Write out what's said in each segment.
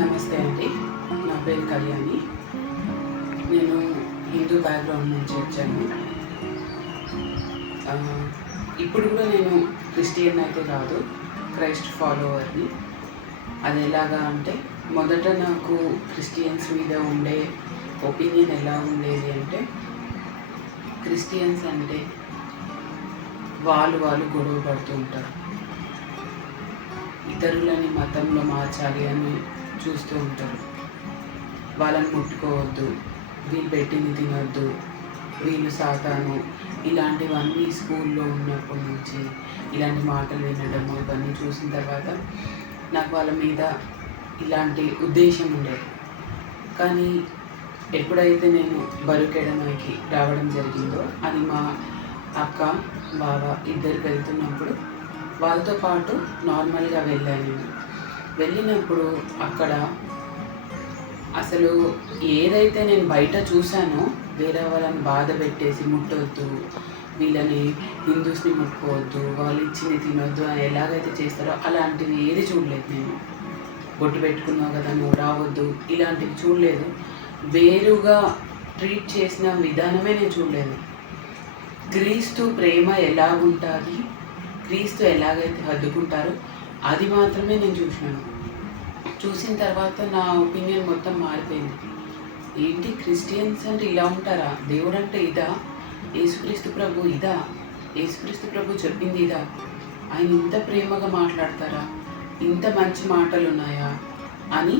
నమస్తే అండి. నా పేరు కళ్యాణి. నేను హిందూ బ్యాక్గ్రౌండ్ నుంచి వచ్చాను. ఇప్పుడు కూడా నేను క్రిస్టియన్ అయితే కాదు, క్రైస్ట్ ఫాలోవర్ని. అది ఎలాగా అంటే, మొదట నాకు క్రిస్టియన్స్ మీద ఉండే ఒపీనియన్ ఎలా ఉండేది అంటే, క్రిస్టియన్స్ అంటే వాళ్ళు గొడవ పడుతూ ఉంటారు, ఇతరులని మతంలో మార్చాలి అని చూస్తూ ఉంటారు. వాళ్ళని ముట్టుకోవద్దు, వీళ్ళు పెట్టింది తినొద్దు, వీళ్ళు సాతాను, ఇలాంటివన్నీ స్కూల్లో ఉన్నప్పటి నుంచి ఇలాంటి మాటలు వినడము ఇవన్నీ చూసిన తర్వాత నాకు వాళ్ళ మీద ఇలాంటి ఉద్దేశం ఉండేది. కానీ ఎప్పుడైతే నేను బరుకెడనాకి రావడం జరిగిందో, అది మా అక్క బావ ఇద్దరికి వెళ్తున్నప్పుడు వాళ్ళతో పాటు నార్మల్గా వెళ్ళాను. వెళ్ళినప్పుడు అక్కడ అసలు ఏదైతే నేను బయట చూశానో, వేరే వాళ్ళని బాధ పెట్టేసి ముట్టవద్దు, వీళ్ళని హిందూస్ని ముట్టుకోవద్దు, వాళ్ళు ఇచ్చింది తినొద్దు అని ఎలాగైతే చేస్తారో అలాంటివి ఏది చూడలేదు. నేను బొట్టు పెట్టుకున్నావు కదా నువ్వు రావద్దు, ఇలాంటివి చూడలేదు. వేరుగా ట్రీట్ చేసిన విధానమే నేను చూడలేదు. క్రీస్తు ప్రేమ ఎలా ఉంటుంది, క్రీస్తు ఎలాగైతే హద్దుకుంటారో అది మాత్రమే నేను చూసినాను. చూసిన తర్వాత నా ఒపీనియన్ మొత్తం మారిపోయింది. ఏంటి, క్రిస్టియన్స్ అంటే ఇలా ఉంటారా? దేవుడు అంటే ఇదా? యేసుక్రీస్తు ప్రభు ఇదా? యేసుక్రీస్తు ప్రభు చెప్పింది ఇదా? ఆయన ఇంత ప్రేమగా మాట్లాడతారా? ఇంత మంచి మాటలు ఉన్నాయా అని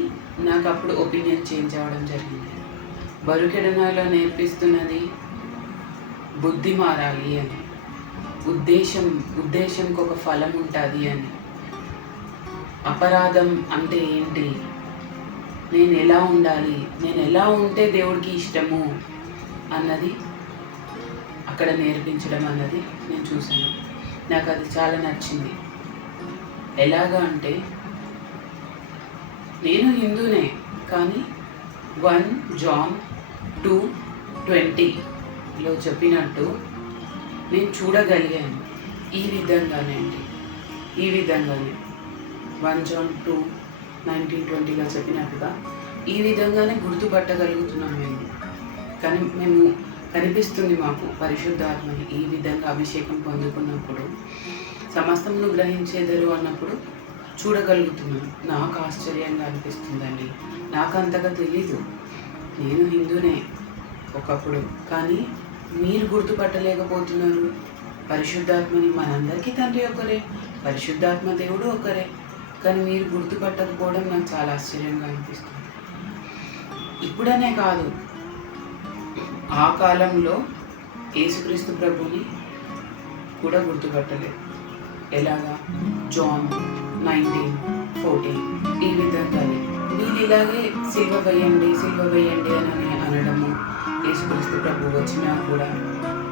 నాకు అప్పుడు ఒపీనియన్ చేంజ్ అవ్వడం జరిగింది. బరుకెడనాలో నేర్పిస్తున్నది బుద్ధి మారాలి అని, ఉద్దేశంకి ఒక ఫలం ఉంటుంది అని. అపరాధం అంటే ఏంటి, నేను ఎలా ఉండాలి, నేను ఎలా ఉంటే దేవుడికి ఇష్టము అన్నది అక్కడ నేర్పించడం అన్నది నేను చూశాను. నాకు అది చాలా నచ్చింది. ఎలాగా అంటే, నేను హిందూనే, కానీ 1 John 2:20లో చెప్పినట్టు నేను చూడగలిగాను. ఈ విధంగానే 1 John 2:19-20లో చెప్పినట్టుగా ఈ విధంగానే గుర్తుపట్టగలుగుతున్నాం మేము. కానీ మేము కనిపిస్తుంది మాకు పరిశుద్ధాత్మని ఈ విధంగా అభిషేకం పొందుకున్నప్పుడు, సమస్తమును గ్రహించేదరు అన్నప్పుడు చూడగలుగుతున్నాను. నాకు ఆశ్చర్యంగా అనిపిస్తుందండి. నాకు అంతగా తెలీదు. నేను హిందూనే ఒకప్పుడు, కానీ మీరు గుర్తుపట్టలేకపోతున్నారు. పరిశుద్ధాత్మని మనందరికీ తండ్రి ఒకరే, పరిశుద్ధాత్మ దేవుడు ఒకరే, కానీ మీరు గుర్తుపట్టకపోవడం నాకు చాలా ఆశ్చర్యంగా అనిపిస్తుంది. ఇప్పుడనే కాదు, ఆ కాలంలో యేసుక్రీస్తు ప్రభుని కూడా గుర్తుపట్టలేదు. ఎలాగా? John 19:14 ఈ విధంగానే వీళ్ళు ఇలాగే సిల్వ వేయండి అని అనడము. యేసుక్రీస్తు ప్రభు వచ్చినా కూడా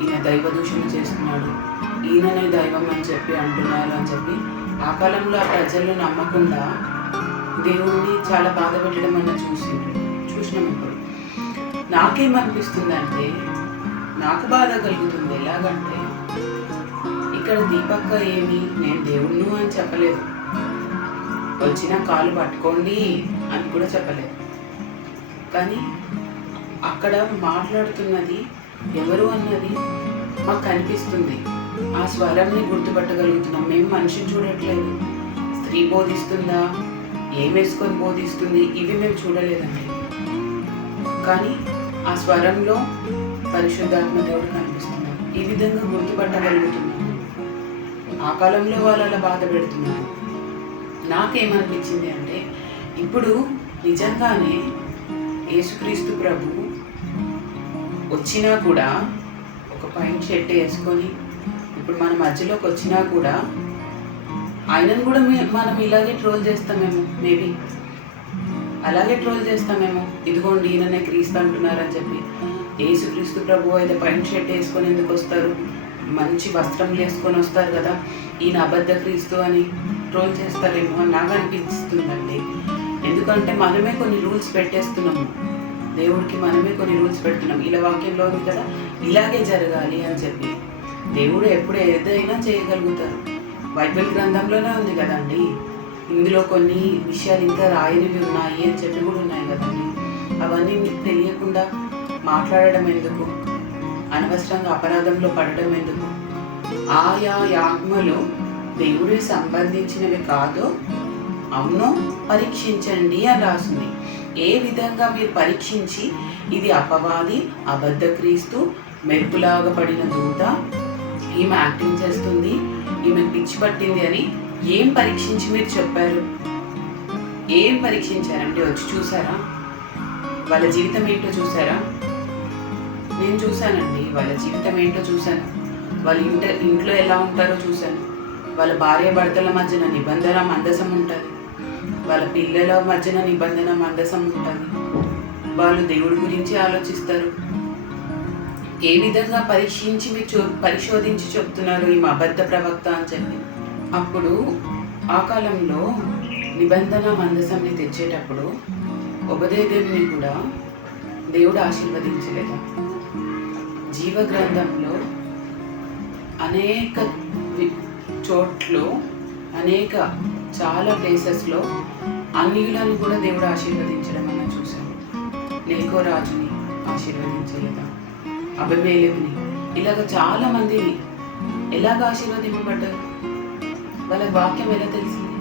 ఈయన దైవ దూషణ చేస్తున్నాడు, ఈయననే దైవం అని చెప్పి అంటున్నారు అని చెప్పి ఆ కాలంలో ఆ ప్రజలను నమ్మకుండా దేవుడిని చాలా బాధ పెట్టడం అన్న చూసినాం. ఇప్పుడు నాకేమనిపిస్తుందంటే, నాకు బాధ కలుగుతుంది. ఎలాగంటే, ఇక్కడ దీపక్క ఏమి నేను దేవుణ్ణు అని చెప్పలేదు, వచ్చిన కాలు పట్టుకోండి అని కూడా చెప్పలేదు. కానీ అక్కడ మాట్లాడుతున్నది ఎవరు అన్నది మాకు కనిపిస్తుంది. ఆ స్వరంని గుర్తుపట్టగలుగుతున్నాం. మేము మనిషిని చూడట్లేదు. స్త్రీ బోధిస్తుందా, ఏం వేసుకొని బోధిస్తుంది, ఇవి మేము చూడలేదండి. కానీ ఆ స్వరంలో పరిశుద్ధాత్మ దేవుడు కనిపిస్తున్నారు. ఈ విధంగా గుర్తుపట్టగలుగుతున్నాం. ఆ కాలంలో వాళ్ళు అలా బాధ పెడుతున్నారు. నాకేమనిపించింది అంటే, ఇప్పుడు నిజంగానే యేసుక్రీస్తు ప్రభు వచ్చినా కూడా ఒక పైన షర్ట్ వేసుకొని ఇప్పుడు మన మధ్యలోకి వచ్చినా కూడా ఆయనను కూడా మనం ఇలాగే ట్రోల్ చేస్తామేమో. మేబీ అలాగే ట్రోల్ చేస్తామేమో. ఇదిగోండి ఈయననే క్రీస్తు అంటున్నారని చెప్పి. యేసుక్రీస్తు ప్రభు అయితే పైన షర్ట్ వేసుకొని ఎందుకు వస్తారు, మంచి వస్త్రములు వేసుకొని వస్తారు కదా, ఈయన అబద్ధ క్రీస్తు అని ట్రోల్ చేస్తారేమో అని నాకు అనిపిస్తుందండి. ఎందుకంటే మనమే కొన్ని రూల్స్ పెట్టేస్తున్నాము, దేవుడికి మనమే కొన్ని రూల్స్ పెడుతున్నాం. ఇలా వాక్యంలో ఉంది కదా, ఇలాగే జరగాలి అని చెప్పి. దేవుడు ఎప్పుడు ఏదైనా చేయగలుగుతారు. బైబిల్ గ్రంథంలోనే ఉంది కదండి, ఇందులో కొన్ని విషయాలు ఇంకా రాయనివి ఉన్నాయి అని చెప్పి కూడా ఉన్నాయి కదండి. అవన్నీ మీకు తెలియకుండా మాట్లాడడం ఎందుకు? అనవసరంగా అపరాధంలో పడడం ఎందుకు? ఆయా ఆత్మలు దేవుడికి సంబంధించినవి కాదో అవునో పరీక్షించండి అని రాసింది. ఏ విధంగా మీరు పరీక్షించి ఇది అపవాది, అబద్ధ క్రీస్తు, మెరుపులాగా పడిన దూత, ఈమె యాక్టింగ్ చేస్తుంది, ఈమె పిచ్చి పట్టింది అని ఏం పరీక్షించి మీరు చెప్పారు? ఏం పరీక్షించారండి? వచ్చి చూసారా? వాళ్ళ జీవితం ఏంటో చూసారా? నేను చూశానండి. వాళ్ళ జీవితం ఏంటో చూశాను. వాళ్ళ ఇంట్లో ఎలా ఉంటారో చూశాను. వాళ్ళ భార్య భర్తల మధ్యన నిబంధన మందసం ఉంటుంది. వాళ్ళ పిల్లల మధ్యన నిబంధన మందసం ఉంటుంది. వాళ్ళు దేవుడి గురించి ఆలోచిస్తారు. ఏ విధంగా పరీక్షించి మీరు పరిశోధించి చెప్తున్నారు ఈ అబద్ధ ప్రవక్త అని చెప్పి. అప్పుడు ఆ కాలంలో నిబంధన మందసంని తెచ్చేటప్పుడు ఉపదేదేవుని కూడా దేవుడు ఆశీర్వదించలేదు. జీవ గ్రంథంలో అనేక చోట్లు చాలా ప్లేసెస్లో అన్యులను కూడా దేవుడు ఆశీర్వదించడం మనం చూసాం. నేకో రాజుని ఆశీర్వదించలేదా? అబిమేలెకుని, ఇలాగ చాలా మందిని ఎలాగ ఆశీర్వదింపబడ్డారు? వాళ్ళ వాక్యం ఎలా తెలిసింది?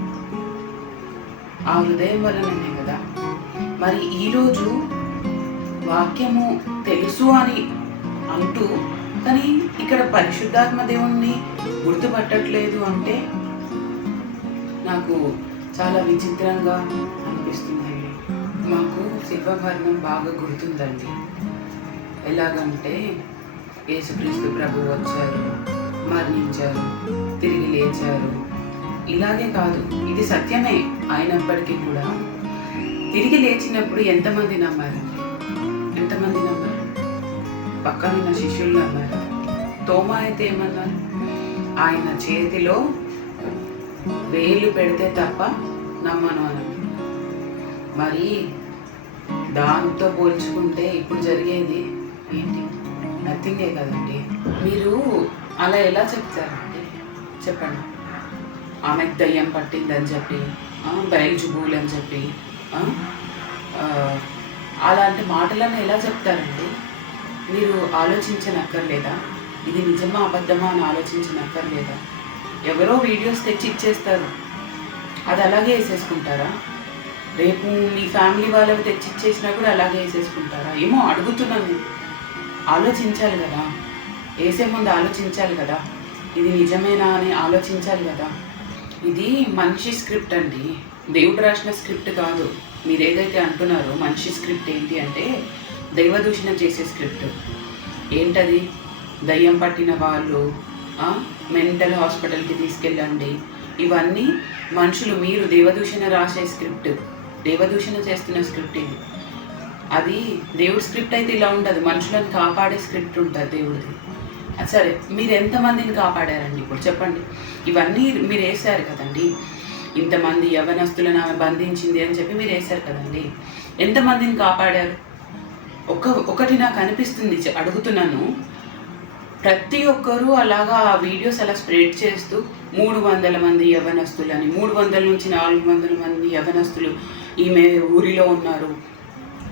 ఆ హృదయం వలననే కదా. మరి ఈరోజు వాక్యము తెలుసు అని అంటూ కానీ ఇక్కడ పరిశుద్ధాత్మ దేవుణ్ణి గుర్తుపట్టట్లేదు అంటే నాకు చాలా విచిత్రంగా అనిపిస్తుందండి. మాకు శిల్వభరణం బాగా గుర్తుందండి. ఎలాగంటే యేసుక్రీస్తు ప్రభు వచ్చారు, మరణించారు, తిరిగి లేచారు. ఇలాగే కాదు, ఇది సత్యమే అయినప్పటికీ కూడా తిరిగి లేచినప్పుడు ఎంతమంది నమ్మారండి? ఎంతమంది నమ్మారు? పక్కనున్న శిష్యులు నమ్మారు. తోమా అయితే ఏమన్నారు? ఆయన చేతిలో వేలు పెడితే తప్ప నమ్మను అని. మరి దాంతో పోల్చుకుంటే ఇప్పుడు జరిగేది ఏంటి? నథింగే కదండి. మీరు అలా ఎలా చెప్తారండి? చెప్పండి. ఆమెకు దయ్యం పట్టిందని చెప్పి, బయలుజుబులు అని చెప్పి అలాంటి మాటలను ఎలా చెప్తారండి? మీరు ఆలోచించనక్కర్లేదా? ఇది నిజమా అబద్ధమా అని ఆలోచించనక్కర్లేదా? ఎవరో వీడియోస్ తెచ్చి ఇచ్చేస్తారు, అది అలాగే వేసేసుకుంటారా? రేపు మీ ఫ్యామిలీ వాళ్ళకి తెచ్చి ఇచ్చేసినా కూడా అలాగే వేసేసుకుంటారా? ఏమో అడుగుతున్నాను. ఆలోచించాలి కదా, వేసే ముందు ఆలోచించాలి కదా, ఇది నిజమేనా అని ఆలోచించాలి కదా. ఇది మనిషి స్క్రిప్ట్ అండి, దేవుడు రాసిన స్క్రిప్ట్ కాదు. మీరు ఏదైతే అంటున్నారో మనిషి స్క్రిప్ట్ ఏంటి అంటే దైవదూషణ చేసే స్క్రిప్ట్. ఏంటది? దయ్యం పట్టిన వాళ్ళు మెంటల్ హాస్పిటల్కి తీసుకెళ్ళండి. ఇవన్నీ మనుషులు, మీరు దేవదూషణ రాసే స్క్రిప్ట్, దేవదూషణ చేస్తున్న స్క్రిప్ట్ ఇది. అది దేవుడి స్క్రిప్ట్ అయితే ఇలా ఉండదు, మనుషులను కాపాడే స్క్రిప్ట్ ఉంటుంది దేవుడిది. సరే, మీరు ఎంతమందిని కాపాడారండి ఇప్పుడు చెప్పండి? ఇవన్నీ మీరు వేశారు కదండి. ఇంతమంది యవనస్తులను ఆమె బంధించింది అని చెప్పి మీరు వేశారు కదండి. ఎంతమందిని కాపాడారు? ఒకటి నాకు అనిపిస్తుంది, అడుగుతున్నాను. ప్రతి ఒక్కరూ అలాగా ఆ వీడియోస్ అలా స్ప్రెడ్ చేస్తూ 300 మంది యవనస్తులని, 300 నుంచి 400 మంది యవనస్తులు ఈమె ఊరిలో ఉన్నారు,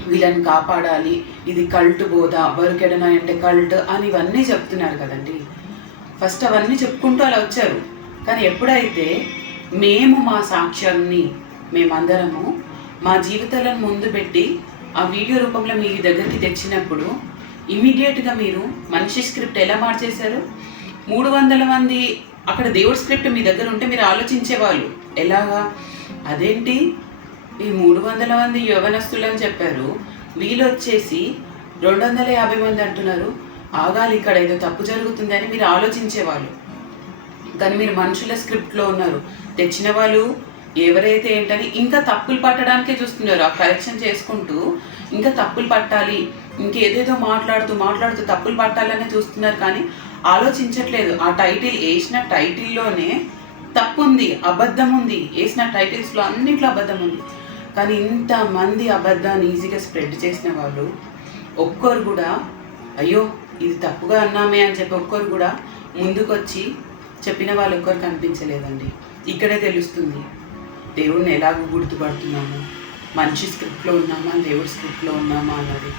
వీళ్ళని కాపాడాలి, ఇది కల్ట్ బోధ, బరుకెడన అంటే కల్ట్ అని ఇవన్నీ చెప్తున్నారు కదండి. ఫస్ట్ అవన్నీ చెప్పుకుంటూ అలా వచ్చారు. కానీ ఎప్పుడైతే మేము మా సాక్ష్యాన్ని మేమందరము మా జీవితాలను ముందు పెట్టి ఆ వీడియో రూపంలో మీ దగ్గరికి తెచ్చినప్పుడు ఇమీడియట్గా మీరు మనిషి స్క్రిప్ట్ ఎలా మార్చేశారు? 300 మంది అక్కడ దేవుడి స్క్రిప్ట్ మీ దగ్గర ఉంటే మీరు ఆలోచించేవాళ్ళు ఎలాగా? అదేంటి ఈ 300 మంది యవనస్తులు అని చెప్పారు, వీళ్ళు వచ్చేసి 250 మంది అంటున్నారు, ఆగాలి, ఇక్కడ ఏదో తప్పు జరుగుతుందని మీరు ఆలోచించేవాళ్ళు. కానీ మీరు మనుషుల స్క్రిప్ట్లో ఉన్నారు. తెచ్చిన వాళ్ళు ఎవరైతే ఏంటని ఇంకా తప్పులు పట్టడానికే చూస్తున్నారు. ఆ కరెక్షన్ చేసుకుంటూ ఇంకా తప్పులు పట్టాలి, ఇంకేదేదో మాట్లాడుతూ తప్పులు పట్టాలనే చూస్తున్నారు. కానీ ఆలోచించట్లేదు. ఆ టైటిల్ వేసిన టైటిల్లోనే తప్పు ఉంది, అబద్ధం ఉంది. వేసిన టైటిల్స్లో అన్నింటిలో అబద్ధం ఉంది. కానీ ఇంతమంది అబద్ధాన్ని ఈజీగా స్ప్రెడ్ చేసిన వాళ్ళు ఒక్కరు కూడా అయ్యో ఇది తప్పుగా అన్నామే అని చెప్పి ఒక్కరు కూడా ముందుకొచ్చి చెప్పిన వాళ్ళు ఒక్కరు కనిపించలేదండి. ఇక్కడే తెలుస్తుంది దేవుడిని ఎలాగ గుర్తుపడుతున్నాము, మనిషి స్క్రిప్ట్లో ఉన్నామా దేవుడి స్క్రిప్ట్లో ఉన్నామా అన్నది.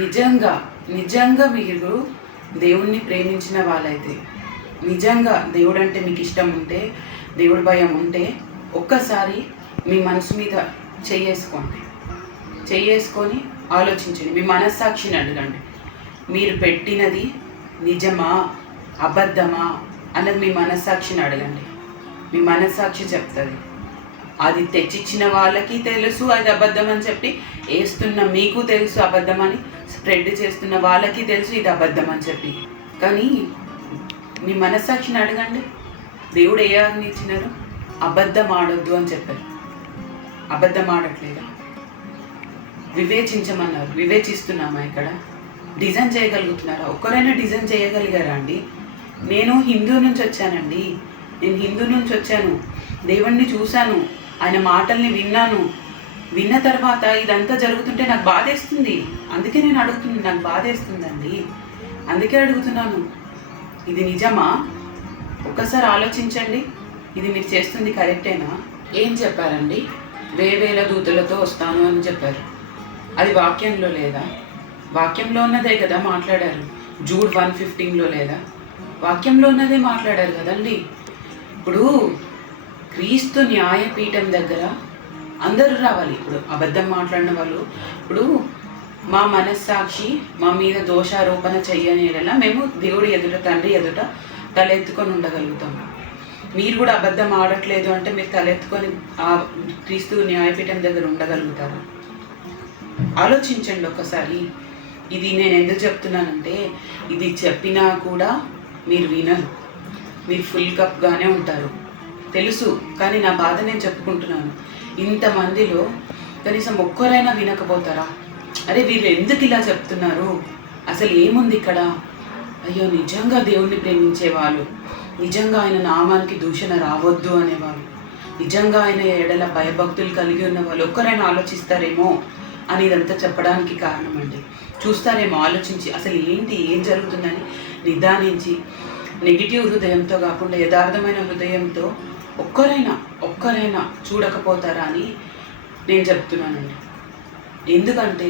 నిజంగా నిజంగా మీరు దేవుణ్ణి ప్రేమించిన వాళ్ళైతే, నిజంగా దేవుడు అంటే మీకు ఇష్టం ఉంటే, దేవుడి భయం ఉంటే, ఒక్కసారి మీ మనసు మీద చేసుకొని ఆలోచించండి. మీ మనస్సాక్షిని అడగండి, మీరు పెట్టినది నిజమా అబద్ధమా అన్నది మీ మనస్సాక్షిని అడగండి. మీ మనస్సాక్షి చెప్తుంది. అది తెచ్చిచ్చిన వాళ్ళకి తెలుసు అది అబద్ధం అని చెప్పి, వేస్తున్న మీకు తెలుసు అబద్ధం అని, స్ప్రెడ్ చేస్తున్న వాళ్ళకి తెలుసు ఇది అబద్ధం అని చెప్పి. కానీ మీ మనస్సాక్షిని అడగండి, దేవుడు ఏ ఆజ్ఞ ఇచ్చినారు? అబద్ధం ఆడొద్దు అని చెప్పారు. అబద్ధం ఆడట్లేదా? వివేచించమన్నారు. వివేచిస్తున్నామా? ఇక్కడ డిజైన్ చేయగలుగుతున్నారా? ఒక్కరైనా డిజైన్ చేయగలిగారా అండి? నేను హిందూ నుంచి వచ్చానండి. దేవుణ్ణి చూశాను, ఆయన మాటల్ని విన్నాను. విన్న తర్వాత ఇదంతా జరుగుతుంటే నాకు బాధేస్తుంది. అందుకే నేను అడుగుతున్నాను, నాకు బాధేస్తుందండి. అందుకే అడుగుతున్నాను, ఇది నిజమా? ఒక్కసారి ఆలోచించండి, ఇది మీరు చేస్తుంది కరెక్టేనా? ఏం చెప్పారండి? వేవేల దూతలతో వస్తాను అని చెప్పారు. అది వాక్యంలో లేదా? వాక్యంలో ఉన్నదే కదా మాట్లాడారు. జూడ్ 1:15లో లేదా? వాక్యంలో ఉన్నదే మాట్లాడారు కదండి. ఇప్పుడు క్రీస్తు న్యాయపీఠం దగ్గర అందరూ రావాలి. ఇప్పుడు అబద్ధం మాట్లాడిన వాళ్ళు, ఇప్పుడు మా మనస్సాక్షి మా మీద దోషారోపణ చెయ్యనేలా మేము దేవుడి ఎదుట, తండ్రి ఎదుట తలెత్తుకొని ఉండగలుగుతాము. మీరు కూడా అబద్ధం ఆడట్లేదు అంటే మీరు తలెత్తుకొని ఆ క్రీస్తు న్యాయపీఠం దగ్గర ఉండగలుగుతారా? ఆలోచించండి ఒక్కసారి. ఇది నేను ఎందుకు చెప్తున్నానంటే, ఇది చెప్పినా కూడా మీరు వినరు, మీరు ఫుల్ కప్గానే ఉంటారు తెలుసు. కానీ నా బాధ నేను చెప్పుకుంటున్నాను. ఇంతమందిలో కనీసం ఒక్కరైనా వినకపోతారా? అరే వీళ్ళు ఎందుకు ఇలా చెప్తున్నారు, అసలు ఏముంది ఇక్కడ? అయ్యో నిజంగా దేవుణ్ణి ప్రేమించేవాళ్ళు, నిజంగా ఆయన నామానికి దూషణ రావద్దు అనేవాళ్ళు, నిజంగా ఆయన ఎడల భయభక్తులు కలిగి ఉన్న వాళ్ళు ఒక్కరైనా ఆలోచిస్తారేమో అని ఇదంతా చెప్పడానికి కారణం అండి. చూస్తారేమో, ఆలోచించి అసలు ఏంటి, ఏం జరుగుతుందని నిదానించి, నెగిటివ్ హృదయంతో కాకుండా యథార్థమైన హృదయంతో ఒక్కరైనా చూడకపోతారా అని నేను చెప్తున్నానండి. ఎందుకంటే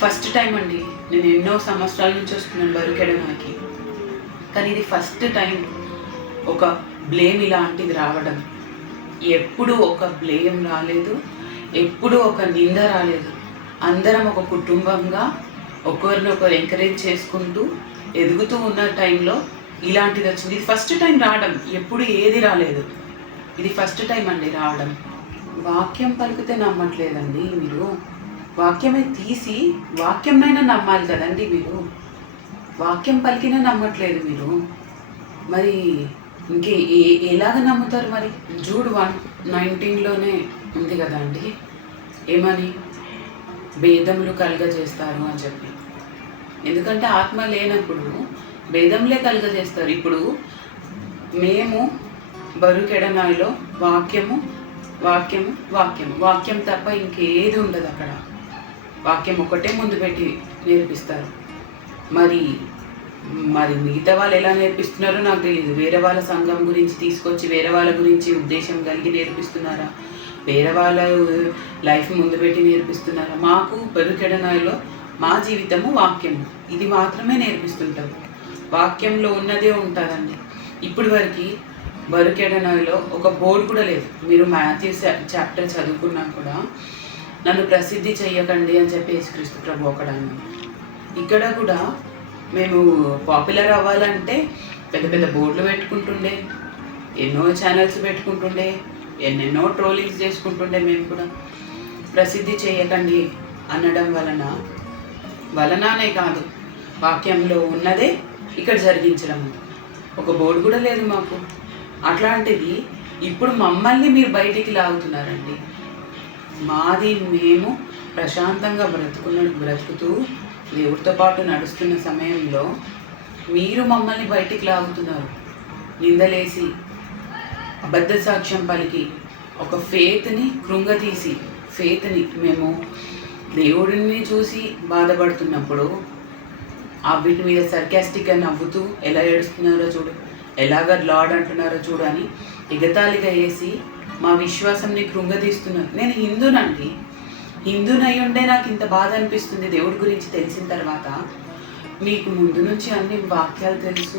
ఫస్ట్ టైం అండి, నేను ఎన్నో సంవత్సరాల నుంచి వస్తున్నాను బరుకెడనాకి, కానీ ఇది ఫస్ట్ టైం ఒక బ్లేమ్ ఇలాంటిది రావడం. ఎప్పుడు ఒక బ్లేమ్ రాలేదు, ఎప్పుడు ఒక నింద రాలేదు. అందరం ఒక కుటుంబంగా ఒకరినొకరు ఎంకరేజ్ చేసుకుంటూ ఎదుగుతూ ఉన్న టైంలో ఇలాంటిది వచ్చింది. ఇది ఫస్ట్ టైం రావడం, ఎప్పుడు ఏది రాలేదు. ఇది ఫస్ట్ టైం అండి రావడం. వాక్యం పలికితే నమ్మట్లేదండి మీరు. వాక్యమే తీసి వాక్యంనైనా నమ్మాలి కదండి మీరు. వాక్యం పలికినా నమ్మట్లేదు మీరు. మరి ఎలాగ నమ్ముతారు మరి? జూడ్ 1:19లోనే ఉంది కదా అండి, ఏమని? భేదములు కలుగజేస్తారు అని చెప్పి. ఎందుకంటే ఆత్మ లేనప్పుడు భేదంలే కలుగజేస్తారు. ఇప్పుడు మేము బరుకెడనాయిలో వాక్యం తప్ప ఇంకేది ఉండదు అక్కడ. వాక్యం ఒకటే ముందు పెట్టి నేర్పిస్తారు. మరి మిగతా వాళ్ళు ఎలా నేర్పిస్తున్నారో నాకు తెలియదు. వేరే వాళ్ళ సంఘం గురించి తీసుకొచ్చి వేరే వాళ్ళ గురించి ఉద్దేశం కలిగి నేర్పిస్తున్నారా? వేరే వాళ్ళ లైఫ్ ముందు పెట్టి నేర్పిస్తున్నారా? మాకు బరుకెడనాయిలో మా జీవితము వాక్యము, ఇది మాత్రమే నేర్పిస్తుంటారు. వాక్యంలో ఉన్నదే ఉంటుందండి. ఇప్పటి వరకు బరుకెడనాయిలో ఒక బోర్డు కూడా లేదు. మీరు మాథ్యూ చాప్టర్ చదువుకున్నా కూడా నన్ను ప్రసిద్ధి చెయ్యకండి అని చెప్పి యేసుక్రీస్తు ప్రభు ఒకడన్నా. ఇక్కడ కూడా మేము పాపులర్ అవ్వాలంటే పెద్ద పెద్ద బోర్డులు పెట్టుకుంటుండే, ఎన్నో ఛానల్స్ పెట్టుకుంటుండే, ఎన్నెన్నో ట్రోలింగ్స్ చేసుకుంటుండే. మేము కూడా ప్రసిద్ధి చేయకండి అనడం వలననే కాదు, వాక్యంలో ఉన్నదే ఇక్కడ జరిగించడం. ఒక బోర్డు కూడా లేదు మాకు. అట్లాంటిది ఇప్పుడు మమ్మల్ని మీరు బయటికి లాగుతున్నారండి. మాది మేము ప్రశాంతంగా బ్రతుకుతూ దేవుడితో పాటు నడుస్తున్న సమయంలో మీరు మమ్మల్ని బయటికి లాగుతున్నారు. నిందలేసి, అబద్ధ సాక్ష్యం పలికి, ఒక ఫేత్ని కృంగతీసి, ఫేత్ని మేము దేవుడిని చూసి బాధపడుతున్నప్పుడు వీటి మీద సర్కాస్టిక్గా నవ్వుతూ ఎలా ఏడుస్తున్నారో చూడు, ఎలాగ లార్డ్ అంటున్నారో చూడు అని ఎగతాళిగా వేసి మా విశ్వాసంని కృంగదీస్తున్నారు. నేను హిందూనండి, హిందూనై ఉండే నాకు ఇంత బాధ అనిపిస్తుంది దేవుడి గురించి తెలిసిన తర్వాత. మీకు ముందు నుంచి అన్ని వాక్యాలు తెలుసు,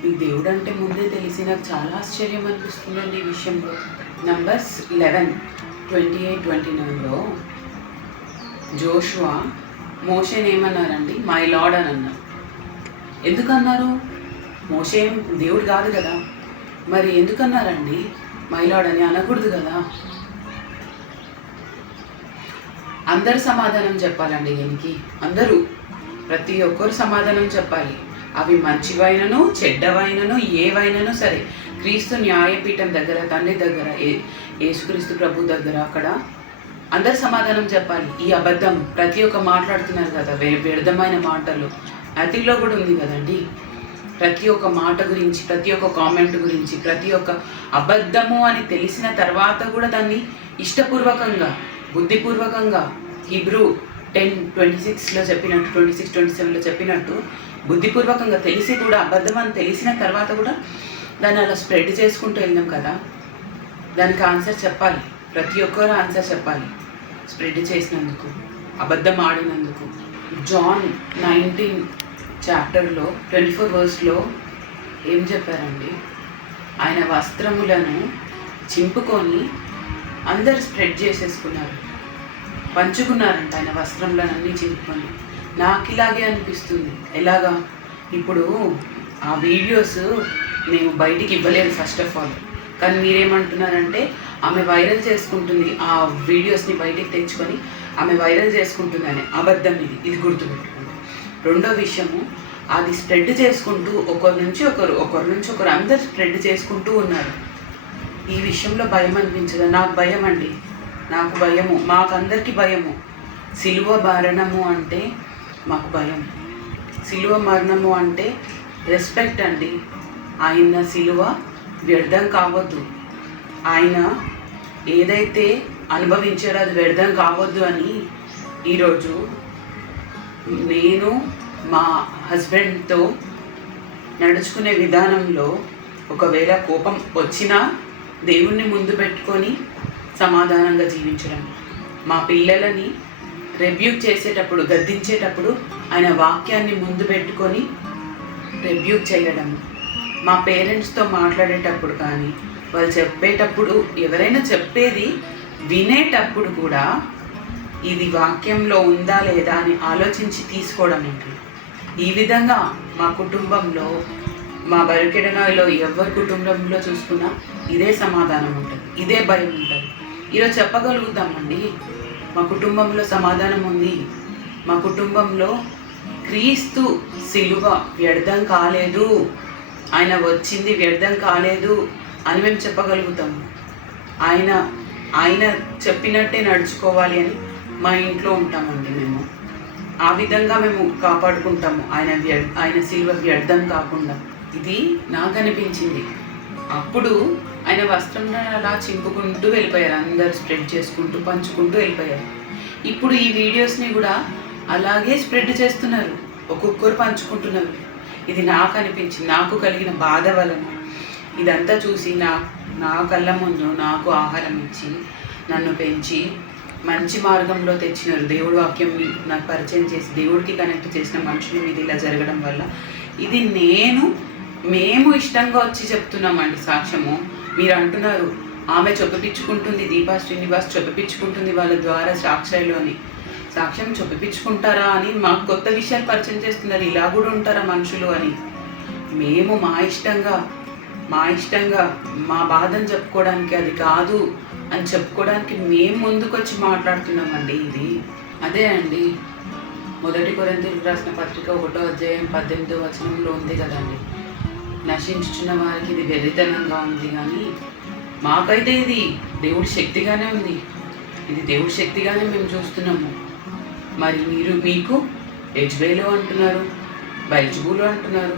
మీకు దేవుడు అంటే ముందే తెలిసి నాకు చాలా ఆశ్చర్యం అనిపిస్తుందండి ఈ విషయంలో. నంబర్స్ 11:28-29లో జోషువా మోషేని ఏమన్నారండి? మై లార్డ్ అని అన్నారు. ఎందుకన్నారు? మోషే దేవుడు కాదు కదా, మరి ఎందుకన్నారండి మై లార్డ్ అని? అనకూడదు కదా. అందరు సమాధానం చెప్పాలండి దీనికి, అందరూ ప్రతి ఒక్కరు సమాధానం చెప్పాలి. అవి మంచివైనను చెడ్డవైనను ఏవైనను సరే, క్రీస్తు న్యాయపీఠం దగ్గర, తండ్రి దగ్గర, యేసుక్రీస్తు ప్రభు దగ్గర, అక్కడ అందరు సమాధానం చెప్పాలి. ఈ అబద్ధం ప్రతి ఒక్క మాట్లాడుతున్నారు కదా, వ్యర్థమైన మాటలు అతిలో కూడా ఉంది కదండి. ప్రతి ఒక్క మాట గురించి, ప్రతి ఒక్క కామెంట్ గురించి, ప్రతి ఒక్క అబద్ధము అని తెలిసిన తర్వాత కూడా దాన్ని ఇష్టపూర్వకంగా, బుద్ధిపూర్వకంగా, హీబ్రూ 10:26లో చెప్పినట్టు, 26-27లో చెప్పినట్టు బుద్ధిపూర్వకంగా తెలిసి కూడా అబద్ధం అని తెలిసిన తర్వాత కూడా దాన్ని అలా స్ప్రెడ్ చేసుకుంటూ వెళ్ళాం కదా. దానికి ఆన్సర్ చెప్పాలి, ప్రతి ఒక్కరు ఆన్సర్ చెప్పాలి స్ప్రెడ్ చేసినందుకు, అబద్ధం ఆడినందుకు. జాన్ 19 చాప్టర్లో 24 వర్స్లో ఏం చెప్పారండి? ఆయన వస్త్రములను చింపుకొని అందరు స్ప్రెడ్ చేసేసుకున్నారు, పంచుకున్నారంట ఆయన వస్త్రములను అన్నీ చింపుకొని. నాకు ఇలాగే అనిపిస్తుంది. ఎలాగా? ఇప్పుడు ఆ వీడియోస్ మేము బయటికి ఇవ్వలేదు ఫస్ట్ ఆఫ్ ఆల్, కానీ మీరేమంటున్నారంటే ఆమె వైరల్ చేసుకుంటుంది, ఆ వీడియోస్ని బయటికి తెచ్చుకొని ఆమె వైరల్ చేసుకుంటుంది అని. అబద్ధం ఇది గుర్తుపెట్టుకోండి. రెండో విషయము, అది స్ప్రెడ్ చేసుకుంటూ ఒకరి నుంచి ఒకరు అందరు స్ప్రెడ్ చేసుకుంటూ ఉన్నారు. ఈ విషయంలో భయం అనిపించదు? నాకు భయం అండి, నాకు భయము, మాకందరికీ భయము. సిలువ మరణము అంటే మాకు భయం. సిలువ మరణము అంటే రెస్పెక్ట్ అండి. ఆయన సిలువ వ్యర్థం కావద్దు, ఆయన ఏదైతే అనుభవించారో అది వ్యర్థం కావద్దు అని ఈరోజు నేను మా హస్బెండ్తో నడుచుకునే విధానంలో ఒకవేళ కోపం వచ్చినా దేవుణ్ణి ముందు పెట్టుకొని సమాధానంగా జీవించడం, మా పిల్లలని రెబ్యూక్ చేసేటప్పుడు, గద్దించేటప్పుడు ఆయన వాక్యాన్ని ముందు పెట్టుకొని రెబ్యూక్ చేయడం, మా పేరెంట్స్తో మాట్లాడేటప్పుడు కానీ, వాళ్ళు చెప్పేటప్పుడు, ఎవరైనా చెప్పేది వినేటప్పుడు కూడా ఇది వాక్యంలో ఉందా లేదా అని ఆలోచించి తీసుకోవడం ఉంటుంది. ఈ విధంగా మా కుటుంబంలో, మా బరికెడనాలో ఎవరి కుటుంబంలో చూసుకున్నా ఇదే సమాధానం ఉంటుంది, ఇదే భయం ఉంటుంది. ఈరోజు చెప్పగలుగుతామండి, మా కుటుంబంలో సమాధానం ఉంది, మా కుటుంబంలో క్రీస్తు సిలువ వ్యర్థం కాలేదు, ఆయన వచ్చింది వ్యర్థం కాలేదు అని మేము చెప్పగలుగుతాము. ఆయన చెప్పినట్టే నడుచుకోవాలి అని మా ఇంట్లో ఉంటామండి మేము. ఆ విధంగా మేము కాపాడుకుంటాము ఆయన సిలువ వ్యర్థం కాకుండా. ఇది నాకు అనిపించింది. అప్పుడు ఆయన వస్త్రంలో అలా చింపుకుంటూ వెళ్ళిపోయారు, అందరు స్ప్రెడ్ చేసుకుంటూ పంచుకుంటూ వెళ్ళిపోయారు. ఇప్పుడు ఈ వీడియోస్ని కూడా అలాగే స్ప్రెడ్ చేస్తున్నారు, ఒక్కొక్కరు పంచుకుంటున్నారు. ఇది నాకు అనిపించింది, నాకు కలిగిన బాధ వలన ఇదంతా చూసి నా కళ్ళ ముందు నాకు ఆహారం ఇచ్చి నన్ను పెంచి మంచి మార్గంలో తెచ్చినారు. దేవుడు వాక్యం నాకు పరిచయం చేసి దేవుడికి కనెక్ట్ చేసిన మనుషుల మీద ఇలా జరగడం వల్ల ఇది మేము ఇష్టంగా వచ్చి చెప్తున్నామండి సాక్ష్యము. మీరు అంటున్నారు ఆమె చొప్పించుకుంటుంది, దీపా శ్రీనివాస్ చొప్పించుకుంటుంది వాళ్ళ ద్వారా సాక్ష్యాలు అని. సాక్ష్యం చొప్పించుకుంటారా అని మాకు కొత్త విషయాలు పరిచయం చేస్తున్నారు. ఇలా కూడా ఉంటారా మనుషులు అని. మేము మా ఇష్టంగా మా బాధను చెప్పుకోవడానికి, అది కాదు అని చెప్పుకోవడానికి మేము ముందుకొచ్చి మాట్లాడుతున్నామండి. ఇది అదే అండి, 1 కొరింథీయులకు రాసిన పత్రిక 1:18 ఉంది కదండి, నశించుచున్న వారికి ఇది వెర్రితనంగా ఉంది, కానీ మాకైతే ఇది దేవుడి శక్తిగానే ఉంది. ఇది దేవుడి శక్తిగానే మేము చూస్తున్నాము. మరి మీకు యెజ్బేలు అంటున్నారు, బెల్జెబూలు అంటున్నారు,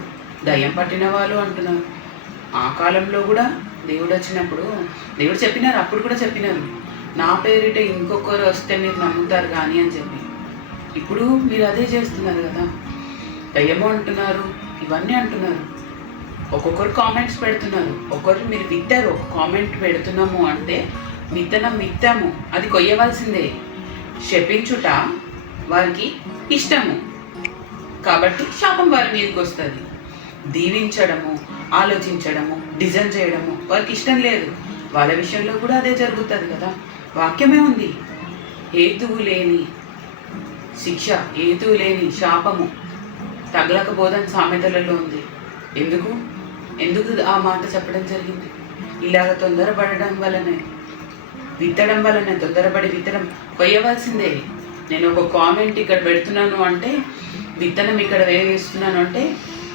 దయ్యం పట్టిన వాళ్ళు అంటున్నారు. ఆ కాలంలో కూడా దేవుడు వచ్చినప్పుడు దేవుడు చెప్పినారు, అప్పుడు కూడా చెప్పినారు, నా పేరిట ఇంకొకరు వస్తే మీరు నమ్ముతారు కానీ అని చెప్పి. ఇప్పుడు మీరు అదే చేస్తున్నారు కదా, దయ్యము అంటున్నారు, ఇవన్నీ అంటున్నారు. ఒక్కొక్కరు కామెంట్స్ పెడుతున్నారు. మీరు వింటారు, ఒక కామెంట్ పెడుతున్నాము అంటే విత్తనం విత్తాము, అది కొయ్యవలసిందే. శపించుట వారికి ఇష్టము కాబట్టి శాపం వారి మీదకి వస్తుంది. దీవించడము, ఆలోచించడము, డిజైన్ చేయడము వారికి ఇష్టం లేదు. వాళ్ళ విషయంలో కూడా అదే జరుగుతుంది కదా. వాక్యమే ఉంది, హేతువు లేని శిక్ష, హేతువు లేని శాపము తగలకపోదని సామెతలలో ఉంది. ఎందుకు ఎందుకు ఆ మాట చెప్పడం జరిగింది? ఇలాగ తొందరపడడం వలనే, విత్తడం వలనే, తొందరపడి విత్తడం కొయ్యవలసిందే. నేను ఒక కామెంట్ ఇక్కడ పెడుతున్నాను అంటే, విత్తనం ఇక్కడ వేస్తున్నాను అంటే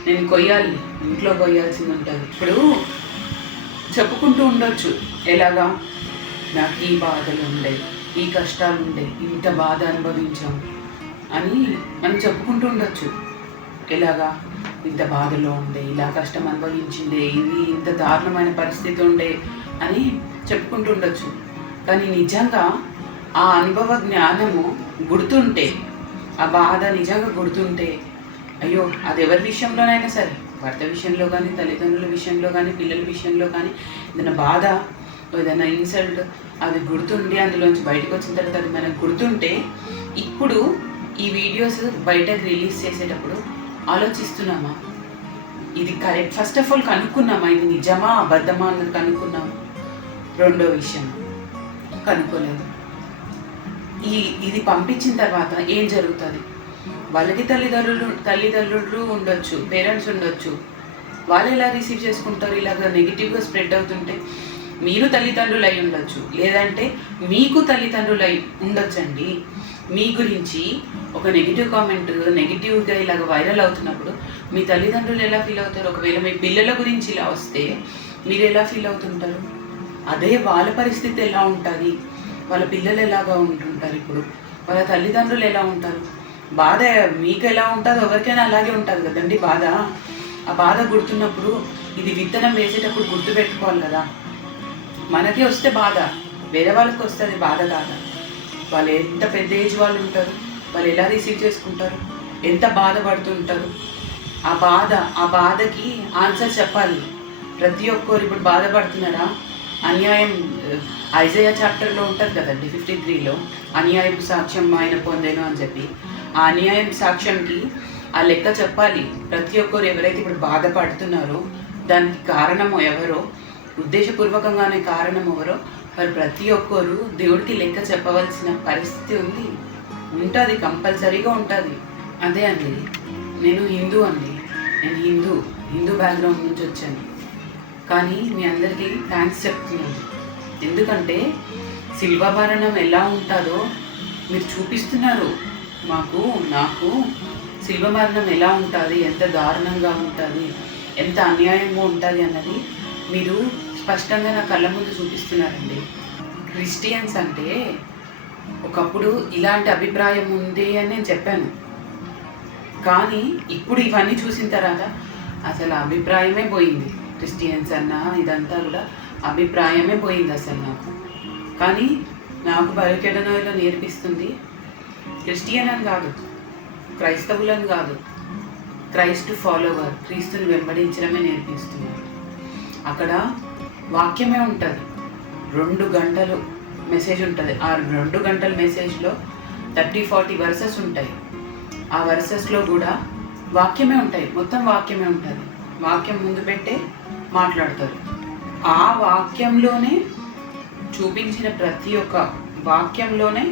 నేను కొయ్యాలి, ఇంట్లో కొయ్యాల్సింది ఉంటుంది. ఇప్పుడు చెప్పుకుంటూ ఉండొచ్చు, ఎలాగా నాకు ఈ బాధలు ఉండే, ఈ కష్టాలు ఉండే, ఇంత బాధ అనుభవించాం అని మనం చెప్పుకుంటూ ఉండొచ్చు. ఎలాగా ఇంత బాధలో ఉండే, ఇలా కష్టం అనుభవించిందే, ఇది ఇంత దారుణమైన పరిస్థితి ఉండే అని చెప్పుకుంటూ ఉండొచ్చు. కానీ నిజంగా ఆ అనుభవ జ్ఞానము గుర్తుంటే, ఆ బాధ నిజంగా గుర్తుంటే, అయ్యో అది ఎవరి విషయంలోనైనా సరే, భర్త విషయంలో కానీ, తల్లిదండ్రుల విషయంలో కానీ, పిల్లల విషయంలో కానీ, ఏదైనా బాధ, ఏదైనా ఇన్సల్ట్ అది గుర్తుండి అందులోంచి బయటకు వచ్చిన తర్వాత అది మనకు గుర్తుంటే, ఇప్పుడు ఈ వీడియోస్ బయటకు రిలీజ్ చేసేటప్పుడు ఆలోచిస్తున్నామా, ఇది కరెక్ట్, ఫస్ట్ ఆఫ్ ఆల్ కనుక్కున్నామా, ఇది నిజమా అబద్ధమా అన్నది కనుక్కున్నామా? రెండో విషయం కనుక్కోలేదు. ఇది పంపించిన తర్వాత ఏం జరుగుతుంది? వాళ్ళకి తల్లిదండ్రులు ఉండొచ్చు, పేరెంట్స్ ఉండొచ్చు. వాళ్ళు ఎలా రిసీవ్ చేసుకుంటారు? ఇలాగ నెగిటివ్గా స్ప్రెడ్ అవుతుంటే మీరు తల్లిదండ్రులు అయి ఉండొచ్చు, లేదంటే మీకు తల్లిదండ్రులు అయి ఉండొచ్చండి. మీ గురించి ఒక నెగిటివ్ కామెంట్ నెగిటివ్గా ఇలాగ వైరల్ అవుతున్నప్పుడు మీ తల్లిదండ్రులు ఎలా ఫీల్ అవుతారు? ఒకవేళ మీ పిల్లల గురించి ఇలా వస్తే మీరు ఎలా ఫీల్ అవుతుంటారు? అదే వాళ్ళ పరిస్థితి ఎలా ఉంటుంది? వాళ్ళ పిల్లలు ఎలాగా ఉంటుంటారు? ఇప్పుడు వాళ్ళ తల్లిదండ్రులు ఎలా ఉంటారు? బాధ మీకు ఎలా ఉంటుందో ఎవరికైనా అలాగే ఉంటుంది కదండి బాధ. ఆ బాధ గుర్తున్నప్పుడు ఇది విత్తనం వేసేటప్పుడు గుర్తుపెట్టుకోవాలి కదా. మనకి వస్తే బాధ, వేరే వాళ్ళకి వస్తుంది బాధ కాదా? వాళ్ళు ఎంత పెద్ద ఏజ్ వాళ్ళు ఉంటారు, వాళ్ళు ఎలా రిసీవ్ చేసుకుంటారు, ఎంత బాధపడుతుంటారు. ఆ బాధకి ఆన్సర్ చెప్పాలి. ప్రతి ఒక్కరు ఇప్పుడు బాధపడుతున్నారా? అన్యాయం ఐజయా చాప్టర్లో ఉంటుంది కదండి, 53లో అన్యాయపు సాక్ష్యం ఆయన పొందేను అని చెప్పి, ఆ అన్యాయం సాక్ష్యంకి ఆ లెక్క చెప్పాలి. ప్రతి ఒక్కరు ఎవరైతే ఇప్పుడు బాధపడుతున్నారో దానికి కారణము ఎవరో, ఉద్దేశపూర్వకంగానే కారణం ఎవరో, మరి ప్రతి ఒక్కరు దేవుడికి లెక్క చెప్పవలసిన పరిస్థితి ఉంటుంది, కంపల్సరీగా ఉంటుంది. అదే అండి, నేను హిందూ బ్యాక్గ్రౌండ్ నుంచి వచ్చాను. కానీ మీ అందరికీ థ్యాంక్స్ చెప్తున్నాను. ఎందుకంటే శిల్వాభరణం ఎలా ఉంటుందో మీరు చూపిస్తున్నారు నాకు శిల్వమరణం ఎలా ఉంటుంది, ఎంత దారుణంగా ఉంటుంది, ఎంత అన్యాయంగా ఉంటుంది అన్నది మీరు స్పష్టంగా నా కళ్ళ ముందు చూపిస్తున్నారండి. క్రిస్టియన్స్ అంటే ఒకప్పుడు ఇలాంటి అభిప్రాయం ఉంది అని నేను చెప్పాను. కానీ ఇప్పుడు ఇవన్నీ చూసిన తర్వాత అసలు అభిప్రాయమే పోయింది. క్రిస్టియన్స్ అన్న ఇదంతా కూడా అభిప్రాయమే పోయింది అసలు నాకు. కానీ నాకు బయోకెడనోలో నేర్పిస్తుంది క్రిస్టియన్ అని కాదు, క్రైస్తవులని కాదు, క్రైస్ట్ ఫాలోవర్, క్రీస్తుని వెంబడించడమే నేర్పిస్తున్నారు. అక్కడ వాక్యమే ఉంటుంది, 2 గంటలు మెసేజ్ ఉంటుంది. ఆ 2 గంటల మెసేజ్లో 30-40 వర్సెస్ ఉంటాయి. ఆ వర్సెస్లో కూడా వాక్యమే ఉంటాయి, మొత్తం వాక్యమే ఉంటుంది. వాక్యం ముందు పెట్టే మాట్లాడతారు. ఆ వాక్యంలోనే చూపించిన ప్రతి ఒక్క వాక్యంలోనే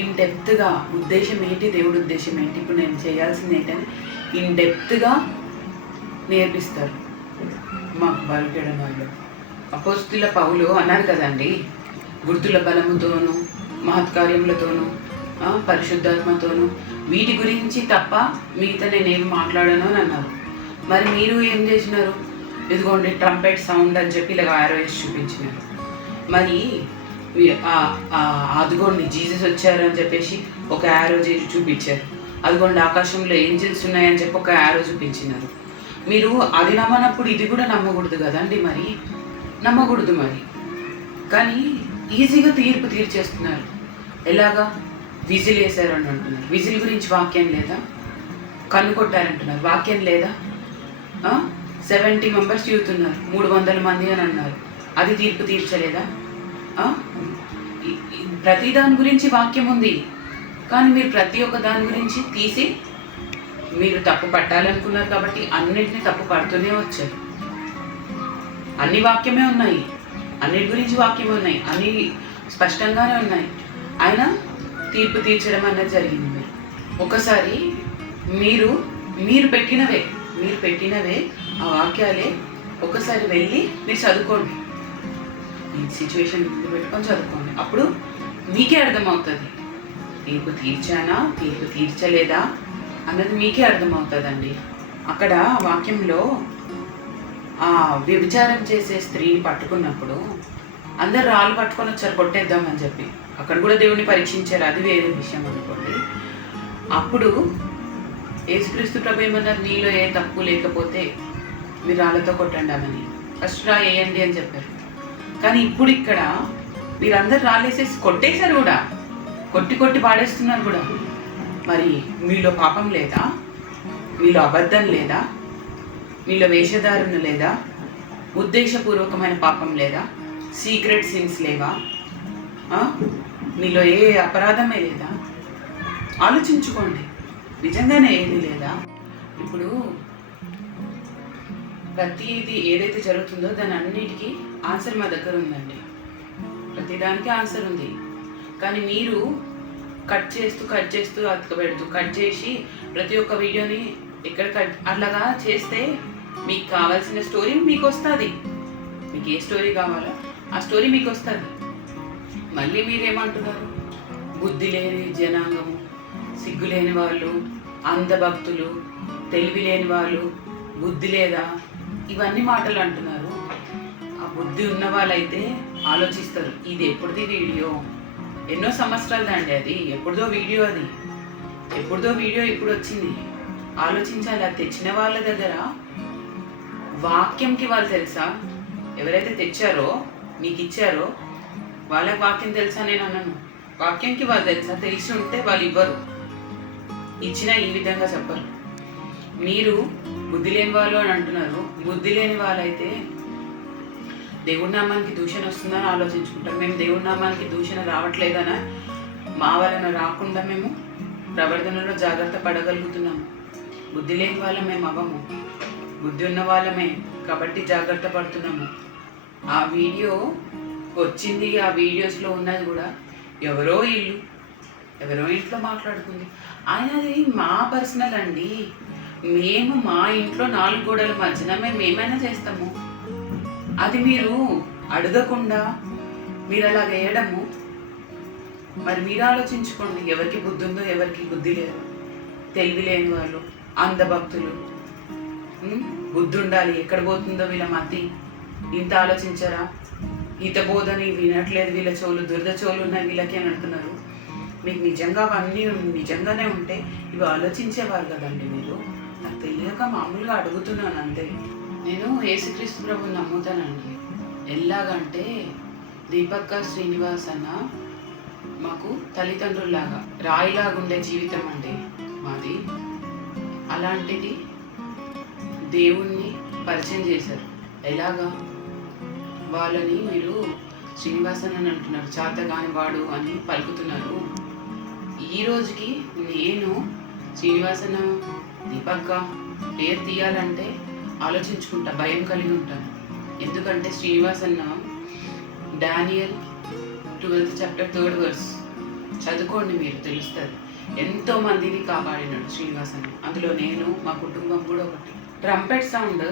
ఇన్ డెప్త్గా ఉద్దేశం ఏంటి, దేవుడి ఉద్దేశం ఏంటి, ఇప్పుడు నేను చేయాల్సింది ఏంటని ఇన్ డెప్త్గా నేర్పిస్తారు మాకు బలిపీయడం వాళ్ళు. అపోస్తుల పౌలు అన్నారు కదండి, గుర్తుల బలముతోనూ మహత్కార్యములతోనూ పరిశుద్ధాత్మతోనూ వీటి గురించి తప్ప మిగతా నేనేమి మాట్లాడాను అని అన్నారు. మరి మీరు ఏం చేసినారు? ఇదిగోండి ట్రంపెట్ సౌండ్ అని చెప్పి ఇలా ఆరో వేసి చూపించినారు. మరి అదిగోండి జీసస్ వచ్చారు అని చెప్పేసి ఒక యారో చేసి చూపించారు. అదిగోండి ఆకాశంలో ఏంజిల్స్ ఉన్నాయని చెప్పి ఒక యారో చూపించినారు. మీరు అది నమ్మనప్పుడు ఇది కూడా నమ్మకూడదు కదండి, మరి నమ్మకూడదు మరి. కానీ ఈజీగా తీర్పు తీర్చేస్తున్నారు. ఎలాగా? విజిల్ వేశారు అని అంటున్నారు. విజిల్ గురించి వాక్యం లేదా? కన్ను కొట్టారంటున్నారు, వాక్యం లేదా? 70 మెంబర్స్ యూత్ ఉన్నారు, 300 మంది అని అన్నారు, అది తీర్పు తీర్చలేదా? ప్రతి దాని గురించి వాక్యం ఉంది, కానీ మీరు ప్రతి ఒక్క దాని గురించి తీసి మీరు తప్పు పట్టాలనుకున్నారు కాబట్టి అన్నింటినీ తప్పు పడుతూనే వచ్చారు. అన్ని వాక్యమే ఉన్నాయి, అన్నిటి గురించి వాక్యమే ఉన్నాయి, అన్ని స్పష్టంగానే ఉన్నాయి. ఆయన తీర్పు తీర్చడం అనేది జరిగింది. ఒకసారి మీరు పెట్టినవే ఆ వాక్యాలే ఒకసారి వెళ్ళి మీరు చదువుకోండి. ఈ సిచ్యువేషన్ ముందు పెట్టుకొని చదువుకోండి. అప్పుడు మీకే అర్థమవుతుంది తీర్పు తీర్చానా, తీర్పు తీర్చలేదా అన్నది మీకే అర్థమవుతుందండి. అక్కడ వాక్యంలో ఆ వ్యభిచారం చేసే స్త్రీని పట్టుకున్నప్పుడు అందరు రాళ్ళు పట్టుకొని వచ్చారు కొట్టేద్దామని చెప్పి. అక్కడ కూడా దేవుడిని పరీక్షించారు, అది వేరే విషయం అనుకోండి. అప్పుడు యేసుక్రీస్తు ప్రభు ఏమన్నారు, నీలో ఏ తప్పు లేకపోతే మీరు రాళ్ళతో కొట్టండామని, ఫస్ట్ రా వేయండి అని చెప్పారు. కానీ ఇప్పుడు ఇక్కడ మీరందరూ రాళ్ళేసేసి కొట్టేశారు కూడా, కొట్టి పాడేస్తున్నారు కూడా. మరి మీలో పాపం లేదా? మీలో అబద్ధం లేదా? మీలో వేషధారణ లేదా? ఉద్దేశపూర్వకమైన పాపం లేదా? సీక్రెట్ సిన్స్ లేవా? మీలో ఏ అపరాధమే లేదా? ఆలోచించుకోండి, నిజంగానే ఏది లేదా? ఇప్పుడు ప్రతిదీ ఏదైతే జరుగుతుందో దాని అన్నిటికీ ఆన్సర్ మా దగ్గర ఉందండి. ప్రతిదానికి ఆన్సర్ ఉంది. కానీ మీరు కట్ చేస్తూ అతకబెడుతూ కట్ చేసి ప్రతి ఒక్క వీడియోని ఎక్కడ అట్లాగా చేస్తే మీకు కావాల్సిన స్టోరీ మీకు వస్తుంది. మీకు ఏ స్టోరీ కావాలో ఆ స్టోరీ మీకు వస్తుంది. మళ్ళీ మీరేమంటున్నారు, బుద్ధి లేని జనాంగము, సిగ్గు లేని వాళ్ళు, అంధభక్తులు, తెలివి లేని వాళ్ళు, బుద్ధి లేదా, ఇవన్నీ మాటలు అంటున్నారు. ఆ బుద్ధి ఉన్న వాళ్ళైతే ఆలోచిస్తారు, ఇది ఎప్పుడుది వీడియో, ఎన్నో సంవత్సరాలదండి అది, ఎప్పుడుదో వీడియో అది, ఎప్పుడుదో వీడియో ఇప్పుడు వచ్చింది. ఆలోచించాలి. అది తెచ్చిన వాళ్ళ దగ్గర వాక్యంకి వాళ్ళు తెలుసా? ఎవరైతే తెచ్చారో మీకు ఇచ్చారో వాళ్ళకి వాక్యం తెలుసా? నేను అన్నాను, వాక్యంకి వాళ్ళు తెలుసా? తెలిసి ఉంటే వాళ్ళు ఇవ్వరు, ఇచ్చినా ఈ విధంగా చెప్పరు. మీరు బుద్ధి లేని వాళ్ళు అని అంటున్నారు. బుద్ధి లేని వాళ్ళైతే దేవుడి నామానికి దూషణ వస్తుందని ఆలోచించుకుంటారు. మేము దేవుడి నామానికి దూషణ రావట్లేదనా, మా వలన రాకుండా మేము ప్రవర్తనలో జాగ్రత్త పడగలుగుతున్నాము. బుద్ధి లేని వాళ్ళం మేము అవ్వము, బుద్ధి ఉన్న వాళ్ళమే కాబట్టి జాగ్రత్త పడుతున్నాము. ఆ వీడియో వచ్చింది, ఆ వీడియోస్లో ఉన్నది కూడా ఎవరో ఇంట్లో మాట్లాడుకుంది. అది మా పర్సనల్ అండి. మేము మా ఇంట్లో 4 గోడల మధ్యన మేము ఏమైనా చేస్తాము. అది మీరు అడగకుండా మీరు అలా వేయడము, మరి మీరు ఆలోచించుకోండి. ఎవరికి బుద్ధి ఉందో ఎవరికి బుద్ధి లేదు. తెలివి లేని వాళ్ళు, అంధభక్తులు, బుద్ధి ఉండాలి. ఎక్కడ పోతుందో వీళ్ళ మతి, ఇంత ఆలోచించరా? ఈత బోధని వినట్లేదు, వీళ్ళ చెవులు దురద చెవులు ఉన్నాయి వీళ్ళకి అని అంటున్నారు. మీకు నిజంగా అవన్నీ నిజంగానే ఉంటే ఇవి ఆలోచించేవారు కదండి మీరు. నాకు తెలియక మామూలుగా అడుగుతున్నాను అంతే. నేను యేసుక్రీస్తు ప్రభువుని నమ్ముతానండి. ఎలాగంటే దీపక్క శ్రీనివాస్ అన్న మాకు తల్లిదండ్రుల్లాగా, రాయిలాగా ఉండే జీవితం అండి మాది. అలాంటిది దేవుణ్ణి పరిచయం చేశారు. ఎలాగా? వాళ్ళని మీరు శ్రీనివాసన్ అని అంటున్నారు, చేతగాని వాడు అని పలుకుతున్నారు. ఈ రోజుకి నేను శ్రీనివాసన దీపక్క పేరు తీయాలంటే ఆలోచించుకుంటా, భయం కలిగి ఉంటాను. ఎందుకంటే శ్రీనివాసన్న Daniel 12th chapter 3rd verse చదువుకోండి, మీరు తెలుస్తుంది. ఎంతో మందిని కాపాడినాడు శ్రీనివాసన్న. అందులో నేను, మా కుటుంబం కూడా ఒకటి. ట్రంపెట్ సౌండ్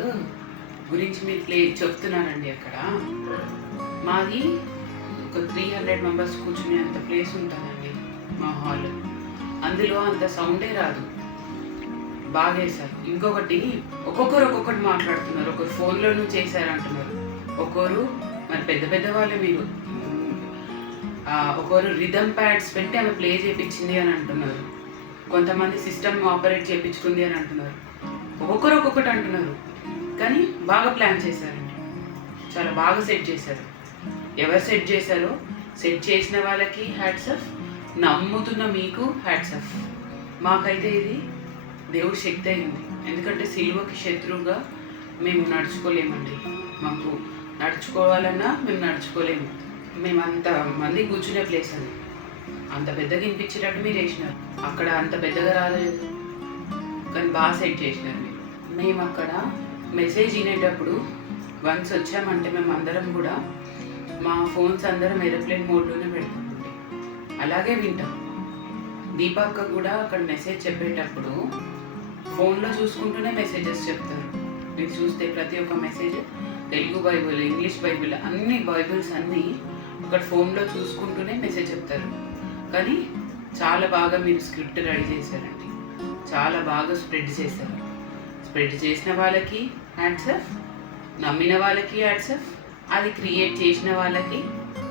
గురించి మీకు చెప్తున్నానండి. అక్కడ మాది ఒక 300 members కూర్చునే అంత ప్లేస్ ఉంటుందండి మా హాల్. అందులో అంత సౌండే రాదు, బాగేశారు. ఇంకొకటి, ఒక్కొక్కరు ఒక్కొక్కటి మాట్లాడుతున్నారు. ఒకరు ఫోన్లోనూ చేశారంటున్నారు, ఒకరు మరి పెద్ద వాళ్ళే మీరు, ఒకరు రిథమ్ ప్యాడ్స్ పెట్టి ఆమె ప్లే చేయించింది అని అంటున్నారు. కొంతమంది సిస్టమ్ ఆపరేట్ చేయించుకుంది అని అంటున్నారు. ఒక్కొక్కరు ఒక్కొక్కటి అంటున్నారు. కానీ బాగా ప్లాన్ చేశారండి, చాలా బాగా సెట్ చేశారు. ఎవరు సెట్ చేశారో, సెట్ చేసిన వాళ్ళకి హ్యాట్స్ ఆఫ్, నమ్ముతున్న మీకు హ్యాట్స్ ఆఫ్. మాకైతే ఇది దేవుడి శక్తి అయింది. ఎందుకంటే సిలువకి శత్రువుగా మేము నడుచుకోలేమండి. మాకు నడుచుకోవాలన్నా మేము నడుచుకోలేము. మేము అంత మంది కూర్చునే ప్లేస్ అది, అంత పెద్దగా వినిపించేటట్టు మీరు వేసినారు. అక్కడ అంత పెద్దగా రాలేదు కానీ బాగా సెట్ చేసినారు మీరు. మేము అక్కడ మెసేజ్ వినేటప్పుడు వన్స్ వచ్చామంటే మేము అందరం కూడా మా ఫోన్స్ అందరం ఏరోప్లేన్ మోడ్లోనే పెడతామండి, అలాగే వింటాం. దీపక్క కూడా అక్కడ మెసేజ్ చెప్పేటప్పుడు ఫోన్లో చూసుకుంటూనే మెసేజెస్ చెప్తారు. మీరు చూస్తే ప్రతి ఒక్క message Telugu Bible, English Bible, అన్ని బైబిల్స్ అన్నీ అక్కడ ఫోన్లో చూసుకుంటూనే మెసేజ్ చెప్తారు. కానీ చాలా బాగా మీరు స్క్రిప్ట్ రెడీ చేశారండి, చాలా బాగా స్ప్రెడ్ చేశారు. స్ప్రెడ్ చేసిన వాళ్ళకి హ్యాండ్సప్, నమ్మిన వాళ్ళకి హ్యాండ్సప్, అది క్రియేట్ చేసిన వాళ్ళకి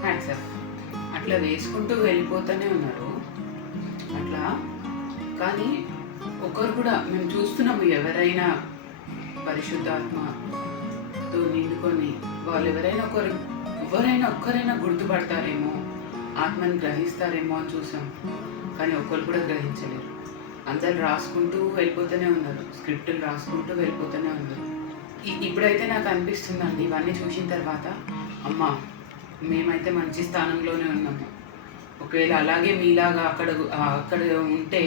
హ్యాండ్సప్. అట్లా వేసుకుంటూ వెళ్ళిపోతూనే ఉన్నారు అట్లా. కానీ ఒకరు కూడా మేము చూస్తున్నాము, ఎవరైనా పరిశుద్ధాత్మతో నిండుకొని వాళ్ళు ఎవరైనా ఒక్కరైనా గుర్తుపడతారేమో, ఆత్మని గ్రహిస్తారేమో అని చూసాం. కానీ ఒక్కరు కూడా గ్రహించలేరు. అందరు రాసుకుంటూ వెళ్ళిపోతూనే ఉన్నారు, స్క్రిప్టులు రాసుకుంటూ వెళ్ళిపోతూనే ఉన్నారు. ఇప్పుడైతే నాకు అనిపిస్తుందండి, ఇవన్నీ చూసిన తర్వాత అమ్మ మేమైతే మంచి స్థానంలోనే ఉన్నాము. ఒకవేళ అలాగే మీలాగా అక్కడ ఉంటే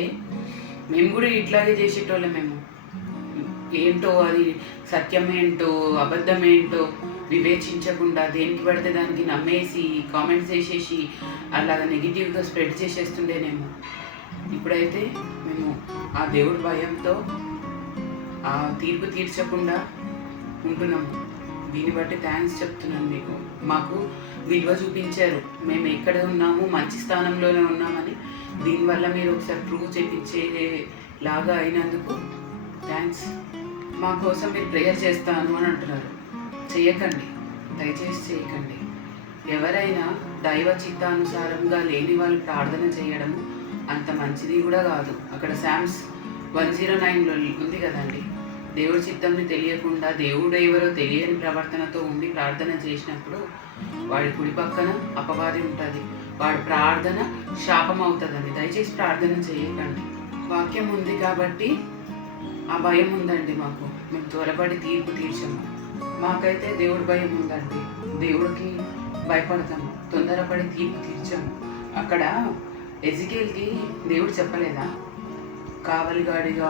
మేము కూడా ఇట్లాగే చేసేటోళ్ళం. మేము ఏంటో అది సత్యం ఏంటో అబద్ధం ఏంటో వివేచించకుండా దేనికి పడితే దానికి నమ్మేసి కామెంట్స్ వేసేసి అలాగా నెగిటివ్గా స్ప్రెడ్ చేసేస్తుండేనేమో. ఇప్పుడైతే మేము ఆ దేవుడి భయంతో ఆ తీర్పు తీర్చకుండా ఉంటున్నాము. దీన్ని బట్టి థ్యాంక్స్ చెప్తున్నాను మీకు. మాకు విలువ చూపించారు, మేము ఎక్కడ ఉన్నాము, మంచి స్థానంలోనే ఉన్నామని. దీనివల్ల మీరు ఒకసారి ప్రూవ్ చేయించేలాగా అయినందుకు థ్యాంక్స్. మా కోసం మీరు ప్రేయర్ చేస్తాను అని అంటున్నారు. చేయకండి, దయచేసి చేయకండి. ఎవరైనా దైవ చిత్తానుసారంగా లేని వాళ్ళు ప్రార్థన చేయడం అంత మంచిది కూడా కాదు. అక్కడ Psalms 109లో ఉంది కదండి, దేవుడి చిత్తంని తెలియకుండా దేవుడు ఎవరో తెలియని ప్రవర్తనతో ఉండి ప్రార్థన చేసినప్పుడు వాడి కుడి పక్కన అపవాది ఉంటుంది, వాడి ప్రార్థన శాపం అవుతుందండి. దయచేసి ప్రార్థన చేయకండి. వాక్యం ఉంది కాబట్టి ఆ భయం ఉందండి మాకు. మేము త్వరపడి తీర్పు తీర్చము. మాకైతే దేవుడి భయం ఉందండి, దేవుడికి భయపడతాము, తొందరపడి తీర్పు తీర్చము. అక్కడ ఎజికేల్కి దేవుడు చెప్పలేదా, కావలిగా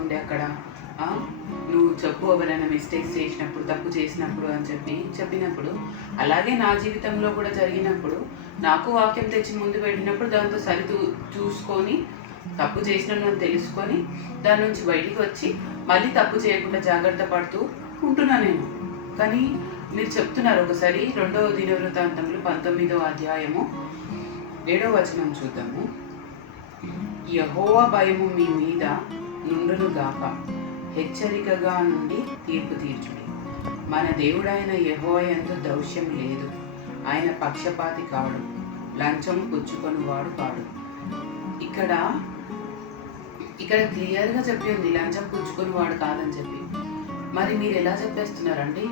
ఉండి అక్కడ నువ్వు చెప్పు ఎవరైనా మిస్టేక్స్ చేసినప్పుడు, తప్పు చేసినప్పుడు అని చెప్పినప్పుడు, అలాగే నా జీవితంలో కూడా జరిగినప్పుడు నాకు వాక్యం తెచ్చి ముందు పెట్టినప్పుడు దాంతో చూసుకొని తప్పు చేసినాను తెలుసుకొని దాని నుంచి బయటికి వచ్చి మళ్ళీ తప్పు చేయకుండా జాగ్రత్త పడుతూ ఉంటున్నా నేను. కానీ మీరు చెప్తున్నారు, ఒకసారి 2వ దినవృత్తాంతములు 19వ అధ్యాయము 7వ వచనం చూద్దాము. యెహోవా భయము మీ మీద నుండును గాక, హెచ్చరికగా నుండి తీర్పు తీర్చుడి. మన దేవుడైన యెహోవా యందు దౌష్యం లేదు, ఆయన పక్షపాతి కాడు, లంచం పుచ్చుకొని వాడు కాడు. ఇక్కడ క్లియర్గా చెప్పి ఉంది, లంచం పుచ్చుకొని వాడు కాదని చెప్పి. మరి మీరు ఎలా చెప్పేస్తున్నారండి,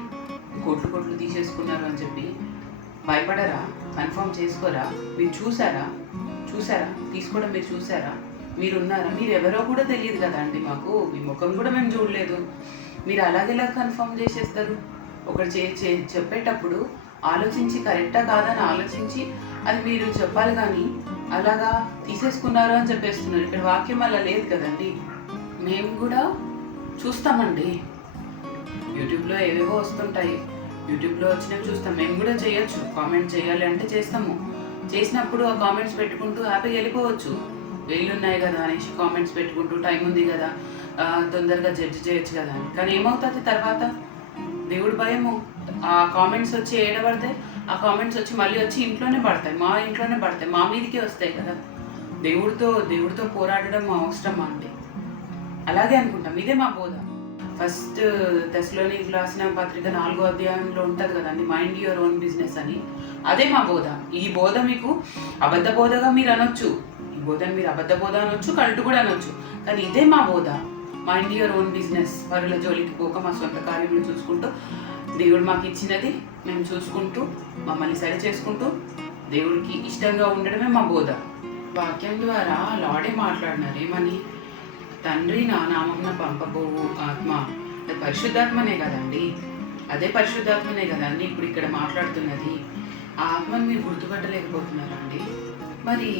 కోట్లు తీసేసుకున్నారు అని చెప్పి? భయపడరా? కన్ఫర్మ్ చేసుకోరా? మీరు చూసారా తీసుకోవడం? మీరు చూసారా? మీరు ఉన్నారా? మీరు ఎవరో కూడా తెలియదు కదా అండి మాకు, మీ ముఖం కూడా మేము చూడలేదు. మీరు అలాగేలా కన్ఫర్మ్ చేసేస్తారు? ఒకటి చెప్పేటప్పుడు ఆలోచించి కరెక్టా కాదని ఆలోచించి అది మీరు చెప్పాలి, కానీ అలాగా తీసేసుకున్నారు అని చెప్పేస్తున్నారు. ఇక్కడ వాక్యం అలా లేదు కదండి. మేము కూడా చూస్తామండి, యూట్యూబ్లో ఏవేవో వస్తుంటాయి, యూట్యూబ్లో వచ్చినవి చూస్తాం. మేము కూడా చేయొచ్చు, కామెంట్ చేయాలి అంటే చేస్తాము. చేసినప్పుడు ఆ కామెంట్స్ పెట్టుకుంటూ హ్యాపీగా వెళ్ళిపోవచ్చు. వేళ్ళు ఉన్నాయి కదా అనేసి కామెంట్స్ పెట్టుకుంటూ టైం ఉంది కదా, తొందరగా జడ్జి చేయొచ్చు కదా అని. కానీ ఏమవుతుంది తర్వాత? దేవుడి భయము. ఆ కామెంట్స్ వచ్చి ఏడబడితే ఆ కామెంట్స్ వచ్చి మళ్ళీ వచ్చి ఇంట్లోనే పడతాయి, మా ఇంట్లోనే పడతాయి, మా మీదకే వస్తాయి కదా. దేవుడితో పోరాడడం అవసరమా అండి? అలాగే అనుకుంటాం. ఇదే మా బోధ. ఫస్ట్ తెస్సలోనికీయులకు రాసిన పత్రిక 4వ అధ్యాయంలో ఉంటుంది కదండి, మైండ్ యువర్ ఓన్ బిజినెస్ అని. అదే మా బోధ. ఈ బోధ మీకు అబద్ధ బోధగా మీరు అనొచ్చు, ఈ బోధను మీరు అబద్ధ బోధ అనొచ్చు, కల్టు కూడా అనొచ్చు. కానీ ఇదే మా బోధ, మైండ్ యువర్ ఓన్ బిజినెస్. పరుల జోలికి పోక మా సొంత కార్యములు చూసుకుంటూ, దేవుడు మాకు ఇచ్చినది మేము చూసుకుంటూ, మమ్మల్ని సరి చేసుకుంటూ, దేవుడికి ఇష్టంగా ఉండడమే మా బోధ. వాక్యం ద్వారా లాడే మాట్లాడినారు ఏమని? తండ్రి నా నామమున పంపబోవు ఆత్మ, అది పరిశుద్ధాత్మనే కదండి, అదే పరిశుద్ధాత్మనే కదండి ఇప్పుడు ఇక్కడ మాట్లాడుతున్నది. ఆ ఆత్మను మీరు గుర్తుపట్టలేకపోతున్నారా అండి? మరి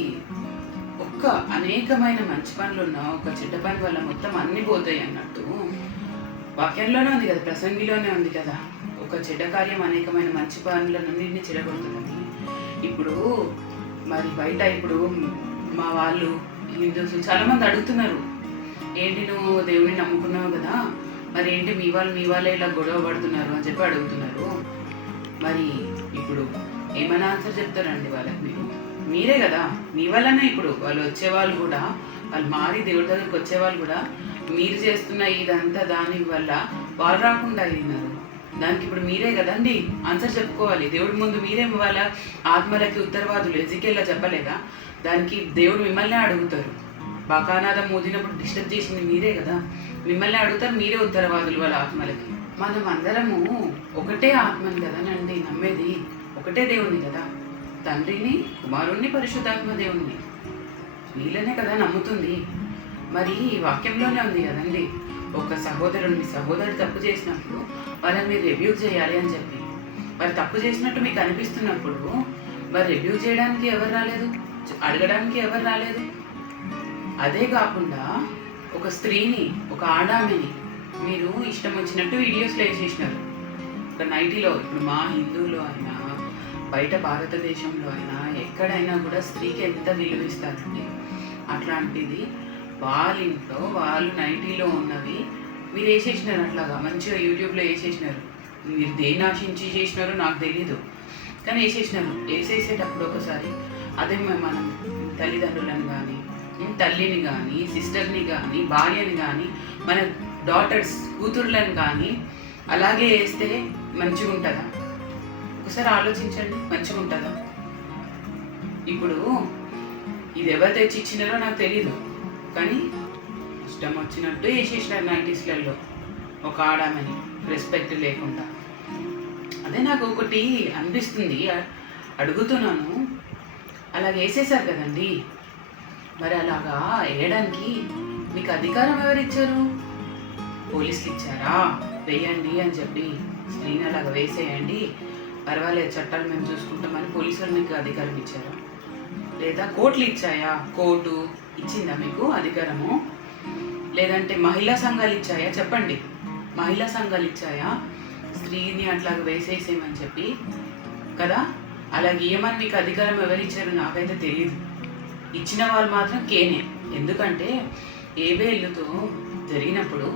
అనేకమైన మంచి పనులున్న ఒక చెడ్డ పని వల్ల మొత్తం అన్నీ పోతాయి అన్నట్టు వాక్యంలోనే ఉంది కదా, ప్రసంగిలోనే ఉంది కదా, ఒక చెడ్డ కార్యం అనేకమైన మంచి పనులన్నింటినీ చెడగొడుతుందని. ఇప్పుడు మరి బయట ఇప్పుడు మా వాళ్ళు హిందూస్ చాలామంది అడుగుతున్నారు, ఏంటి నువ్వు దేవుడిని నమ్ముకున్నావు కదా, మరి ఏంటి మీ వాళ్ళే ఇలా గొడవ పడుతున్నారు అని చెప్పి అడుగుతున్నారు. మరి ఇప్పుడు ఏమైనా ఆన్సర్ చెప్తారండి వాళ్ళకి? మీరే కదా, మీ వల్లనే ఇప్పుడు వాళ్ళు వచ్చేవాళ్ళు కూడా, వాళ్ళు మారి దేవుడి దగ్గరికి వచ్చేవాళ్ళు కూడా మీరు చేస్తున్న ఇదంతా దాని వల్ల వాళ్ళు రాకుండా అయినారు. దానికి ఇప్పుడు మీరే కదండి ఆన్సర్ చెప్పుకోవాలి. దేవుడి ముందు మీరే వాళ్ళ ఆత్మలకి ఉత్తరవాదులు. ఎజికేల్లా చెప్పలేదా? దానికి దేవుడు మిమ్మల్నే అడుగుతారు. బాకానాదం మోదినప్పుడు డిస్టర్బ్ చేసింది మీరే కదా, మిమ్మల్ని అడుగుతారు, మీరే ఉత్తరవాదులు వాళ్ళ ఆత్మలకి. మనం అందరము ఒకటే ఆత్మని కదనండి నమ్మేది, ఒకటే దేవుణ్ణి కదా, తండ్రిని, కుమారుణ్ణి, పరిశుద్ధాత్మ దేవుణ్ణి, వీళ్ళనే కదా నమ్ముతుంది. మరి వాక్యంలోనే ఉంది కదండి, ఒక సహోదరుడు తప్పు చేసినప్పుడు వాళ్ళని మీరు రివ్యూక్ చేయాలి అని చెప్పి. మరి తప్పు చేసినట్టు మీకు అనిపిస్తున్నప్పుడు మరి రివ్యూ చేయడానికి ఎవరు రాలేదు, అడగడానికి ఎవరు రాలేదు. అదే కాకుండా ఒక స్త్రీని, ఒక ఆడామిని మీరు ఇష్టం వచ్చినట్టు వీడియోస్లో వేసేసినారు. ఒక నైటీలో, ఇప్పుడు మా హిందువులో అయినా బయట భారతదేశంలో అయినా ఎక్కడైనా కూడా స్త్రీకి ఎంత విలువ ఇస్తారండి. అట్లాంటిది వాళ్ళ ఇంట్లో వాళ్ళు నైటీలో ఉన్నవి మీరు వేసేసినారు, అట్లాగా మంచిగా యూట్యూబ్లో వేసేసినారు. మీరు దేన్ని ఆశించి చేసినారో నాకు తెలీదు, కానీ వేసేసినారు. వేసేసేటప్పుడు ఒకసారి అదే మనం తల్లిదండ్రులను కానీ, తల్లిని కానీ, సిస్టర్ని కానీ, భార్యని కానీ, మన డాటర్స్ కూతుర్లను కానీ అలాగే వేస్తే మంచిగా ఉంటుందా? ఒకసారి ఆలోచించండి, మంచిగా ఉంటుందా? ఇప్పుడు ఇది ఎవరు తెచ్చి ఇచ్చినారో నాకు తెలీదు, కానీ ఇష్టం వచ్చినట్టు వేసేసినారు నైంటీస్లలో ఒక ఆడామని, రెస్పెక్ట్ లేకుండా. అదే నాకు ఒకటి అనిపిస్తుంది, అడుగుతున్నాను. అలాగ వేసేసారు కదండి, మరి అలాగా వేయడానికి మీకు అధికారం ఎవరిచ్చారు? పోలీసులు ఇచ్చారా? వేయండి అని చెప్పి, స్త్రీని అలాగ వేసేయండి, పర్వాలేదు చట్టాలు మేము చూసుకుంటామని పోలీసులు మీకు అధికారం ఇచ్చారా? లేదా కోర్టులు ఇచ్చాయా? కోర్టు ఇచ్చిందా మీకు అధికారము? లేదంటే మహిళా సంఘాలు ఇచ్చాయా? చెప్పండి, మహిళా సంఘాలు ఇచ్చాయా స్త్రీని అట్లాగ వేసేసేయమని చెప్పి కదా? అలాగే ఏమని మీకు అధికారం ఎవరిచ్చారో నాకైతే తెలియదు. ఇచ్చిన వాళ్ళు మాత్రం కేనే. ఎందుకంటే ఏబేలుతో జరిగినప్పుడు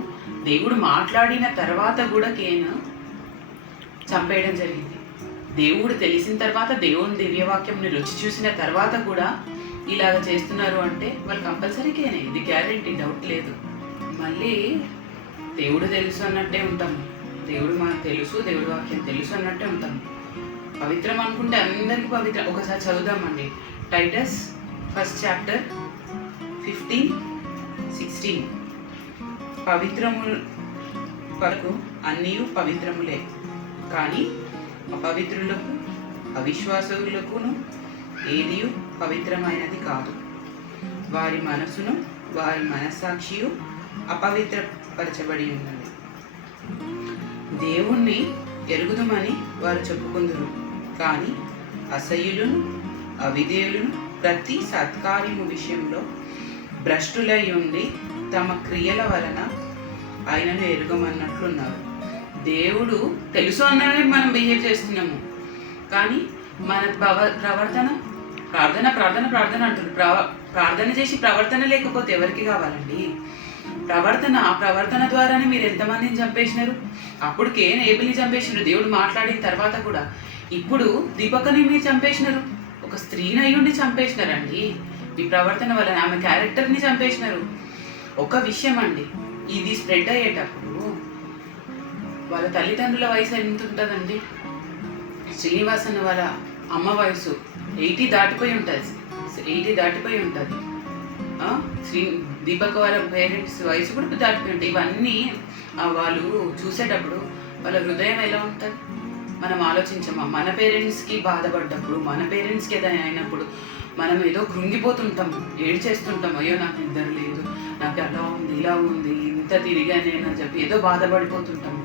దేవుడు మాట్లాడిన తర్వాత కూడా కేను చంపేయడం జరిగింది. దేవుడు తెలిసిన తర్వాత, దేవుని దివ్యవాక్యంని రుచి చూసిన తర్వాత కూడా ఇలాగ చేస్తున్నారు అంటే వాళ్ళు కంపల్సరీ కేనే, ఇది గ్యారెంటీ, డౌట్ లేదు. మళ్ళీ దేవుడు తెలుసు అన్నట్టే ఉంటాము, దేవుడు మనకు తెలుసు, దేవుడి వాక్యం తెలుసు అన్నట్టే ఉంటాము. పవిత్రం అనుకుంటే అందరికీ పవిత్రం. ఒకసారి చదువుదామండి, టైటస్ 1st chapter 15-16. పవిత్రము వరకు అన్నీ పవిత్రములే, కానీ అపవిత్రులకు, అవిశ్వాసులకును ఏది పవిత్రమైనది కాదు. వారి మనసును, వారి మనస్సాక్షియు అపవిత్రపరచబడి ఉన్నది. దేవుణ్ణి ఎరుగుదుమని వారు చెప్పుకుందురు, కానీ అసహ్యులను, అవిధేయులను ప్రతి సత్కార్యము విషయంలో భ్రష్టులై ఉండి తమ క్రియల వలన ఆయనను ఎరుగమన్నట్లున్నారు. దేవుడు తెలుసు అన్ననే మనం బిహేవ్ చేస్తున్నాము, కానీ మన ప్రవర్తన, ప్రార్థన అంటున్నారు. ప్రార్థన చేసి ప్రవర్తన లేకపోతే ఎవరికి కావాలండి ప్రవర్తన? ఆ ప్రవర్తన ద్వారానే మీరు ఎంతమందిని చంపేసినారు. అప్పుడు ఏబిల్ని చంపేసినారు దేవుడు మాట్లాడిన తర్వాత కూడా. ఇప్పుడు దీపకని మీరు చంపేసినారు, ఒక స్త్రీని అయ్యుండి చంపేసినారండి. మీ ప్రవర్తన వల్ల ఆమె క్యారెక్టర్ని చంపేసినారు. ఒక విషయం అండి, ఇది స్ప్రెడ్ అయ్యేటప్పుడు వాళ్ళ తల్లిదండ్రుల వయసు ఎంత ఉంటుందండి? శ్రీనివాసన్ వాళ్ళ అమ్మ వయసు 80 దాటిపోయి ఉంటుంది, 80 దాటిపోయి ఉంటుంది. దీపక్ వాళ్ళ పేరెంట్స్ వయసు కూడా దాటిపోయి ఉంటాయి. ఇవన్నీ వాళ్ళు చూసేటప్పుడు వాళ్ళ హృదయం ఎలా ఉంటుంది మనం ఆలోచించమా? మన పేరెంట్స్కి బాధపడ్డప్పుడు, మన పేరెంట్స్కి ఏదైనా అయినప్పుడు మనం ఏదో కృంగిపోతుంటాం, ఏడ్చేస్తుంటాం, అయ్యో నాకు నిద్ర లేదు, నాకు అలా ఉంది, ఇలా ఉంది, ఇంత తిరిగానేనని చెప్పి ఏదో బాధపడిపోతుంటాము.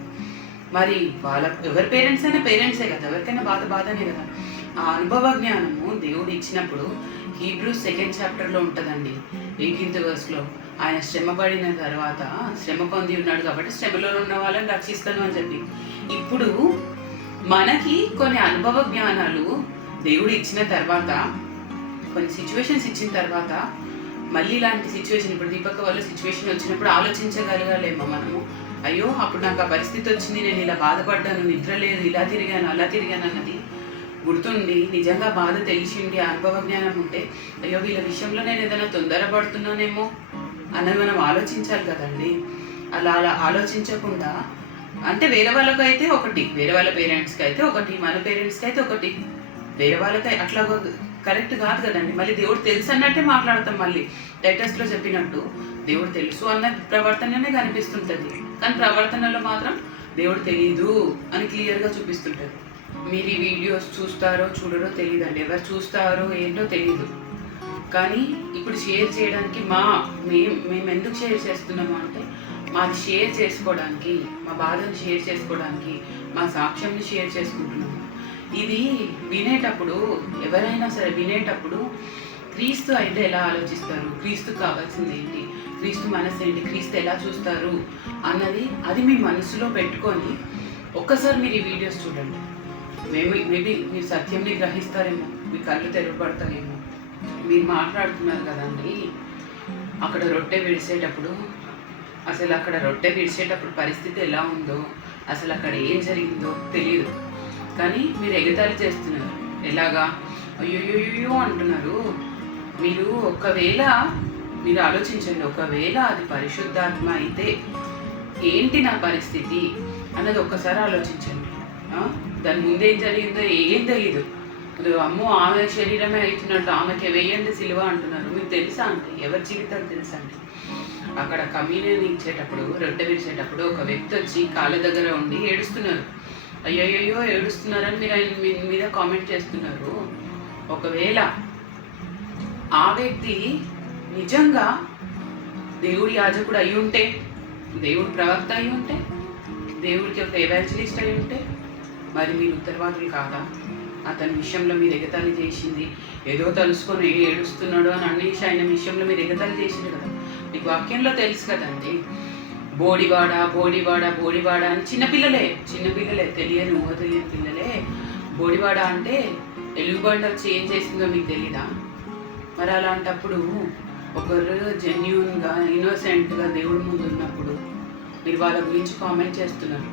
మరి వాళ్ళ ఎవరి పేరెంట్స్ అయినా పేరెంట్సే కదా, ఎవరికైనా బాధనే కదా. ఆ అనుభవ జ్ఞానము దేవుడు ఇచ్చినప్పుడు హీబ్రూస్ 2nd చాప్టర్లో ఉంటుందండి, 18th verseలో. ఆయన శ్రమ పడిన తర్వాత శ్రమ పొంది ఉన్నాడు కాబట్టి శ్రమలో ఉన్న వాళ్ళని రక్షిస్తాను అని చెప్పి. ఇప్పుడు మనకి కొన్ని అనుభవ జ్ఞానాలు దేవుడు ఇచ్చిన తర్వాత, కొన్ని సిచ్యువేషన్స్ ఇచ్చిన తర్వాత, మళ్ళీ ఇలాంటి సిచ్యువేషన్, ఇప్పుడు దీపక్ వల్ల సిచ్యువేషన్ వచ్చినప్పుడు ఆలోచించగలగాలేమో మనము, అయ్యో అప్పుడు నాకు ఆ పరిస్థితి వచ్చింది, నేను ఇలా బాధపడ్డాను, నిద్ర లేదు, ఇలా తిరిగాను అలా తిరిగాను అన్నది గుర్తుండి, నిజంగా బాధ తెలిసిండి, అనుభవ జ్ఞానం ఉంటే, అయ్యో వీళ్ళ విషయంలో నేను ఏదైనా తొందరపడుతున్నానేమో అన్నది మనం ఆలోచించాలి కదండి. అలా ఆలోచించకుండా, అంటే వేరే వాళ్ళకైతే ఒకటి, వేరే వాళ్ళ పేరెంట్స్కి అయితే ఒకటి, మన పేరెంట్స్కి అయితే ఒకటి, వేరే వాళ్ళకి అట్లా కరెక్ట్ కాదు కదండి. మళ్ళీ దేవుడు తెలుసు అన్నట్టే మాట్లాడతాం. మళ్ళీ టైటస్లో చెప్పినట్టు దేవుడు తెలుసు అన్న ప్రవర్తననే కనిపిస్తుంటుంది, కానీ ప్రవర్తనలో మాత్రం దేవుడు తెలీదు అని క్లియర్గా చూపిస్తుంటుంది. మీరు ఈ వీడియోస్ చూస్తారో చూడరో తెలియదండి, ఎవరు చూస్తారో ఏంటో తెలీదు. కానీ ఇప్పుడు షేర్ చేయడానికి మేము ఎందుకు షేర్ చేస్తున్నాము అంటే, మాది షేర్ చేసుకోవడానికి, మా బాధను షేర్ చేసుకోవడానికి, మా సాక్ష్యంని షేర్ చేసుకుంటున్నాము. ఇది వినేటప్పుడు, ఎవరైనా సరే వినేటప్పుడు, క్రీస్తు అయితే ఎలా ఆలోచిస్తారు, క్రీస్తు కావాల్సింది ఏంటి, క్రీస్తు మనసు ఏంటి, క్రీస్తు ఎలా చూస్తారు అన్నది, అది మీ మనసులో పెట్టుకొని ఒక్కసారి మీరు ఈ వీడియోస్ చూడండి. మేబీ మీరు సత్యంని గ్రహిస్తారేమో, మీ కళ్ళు తెరవబడతాయేమో. మీరు మాట్లాడుతున్నారు కదండి, అక్కడ రొట్టె విడిసేటప్పుడు, అసలు అక్కడ రొట్టె విడిచేటప్పుడు పరిస్థితి ఎలా ఉందో, అసలు అక్కడ ఏం జరిగిందో తెలియదు. కానీ మీరు ఎగతాళి చేస్తున్నారు. ఎలాగా? అయ్యోయ్యో అంటున్నారు. మీరు ఒకవేళ మీరు ఆలోచించండి, ఒకవేళ అది పరిశుద్ధాత్మ అయితే ఏంటి నా పరిస్థితి అన్నది ఒక్కసారి ఆలోచించండి. దాని ముందేం జరిగిందో ఏం తెలీదు. అమ్మో ఆమె శరీరమే అవుతున్నట్టు, ఆమెకి వేయండి సిలువ అంటున్నారు. మీకు తెలుసా అంటే, ఎవరి జీవితాలు తెలుసా అండి? అక్కడ కమ్యూనియన్ ఇచ్చేటప్పుడు, రొట్టె విడిచేటప్పుడు ఒక వ్యక్తి వచ్చి కాళ్ళ దగ్గర ఉండి ఏడుస్తున్నారు. అయ్యయ్యో ఏడుస్తున్నారని మీరు ఆయన మీద కామెంట్ చేస్తున్నారు. ఒకవేళ ఆ వ్యక్తి నిజంగా దేవుడి యాజకుడు అయి ఉంటే, దేవుడి ప్రవక్త అయి ఉంటే, దేవుడికి ఒక ఎవాంజలిస్ట్ అయి ఉంటే, మరి మీరు ఉత్తరవాదులు కాదా? అతని విషయంలో మీరు ఎగతాళి చేసింది, ఏదో తెలుసుకొని ఏడుస్తున్నాడు అని అనేసి ఆయన విషయంలో మీరు ఎగతాళి చేసింది కదా. మీకు వాక్యంలో తెలుసు కదండి, బోడివాడ బోడివాడ బోడివాడ అని చిన్నపిల్లలే తెలియని ఊహ తెలియని పిల్లలే బోడివాడ అంటే ఎలుగుబండ వచ్చి ఏం చేసిందో మీకు తెలీదా? మరి అలాంటప్పుడు ఒకరు జెన్యూన్గా ఇన్నోసెంట్గా దేవుడి ముందు ఉన్నప్పుడు మీరు వాళ్ళ గురించి కామెంట్ చేస్తున్నారు.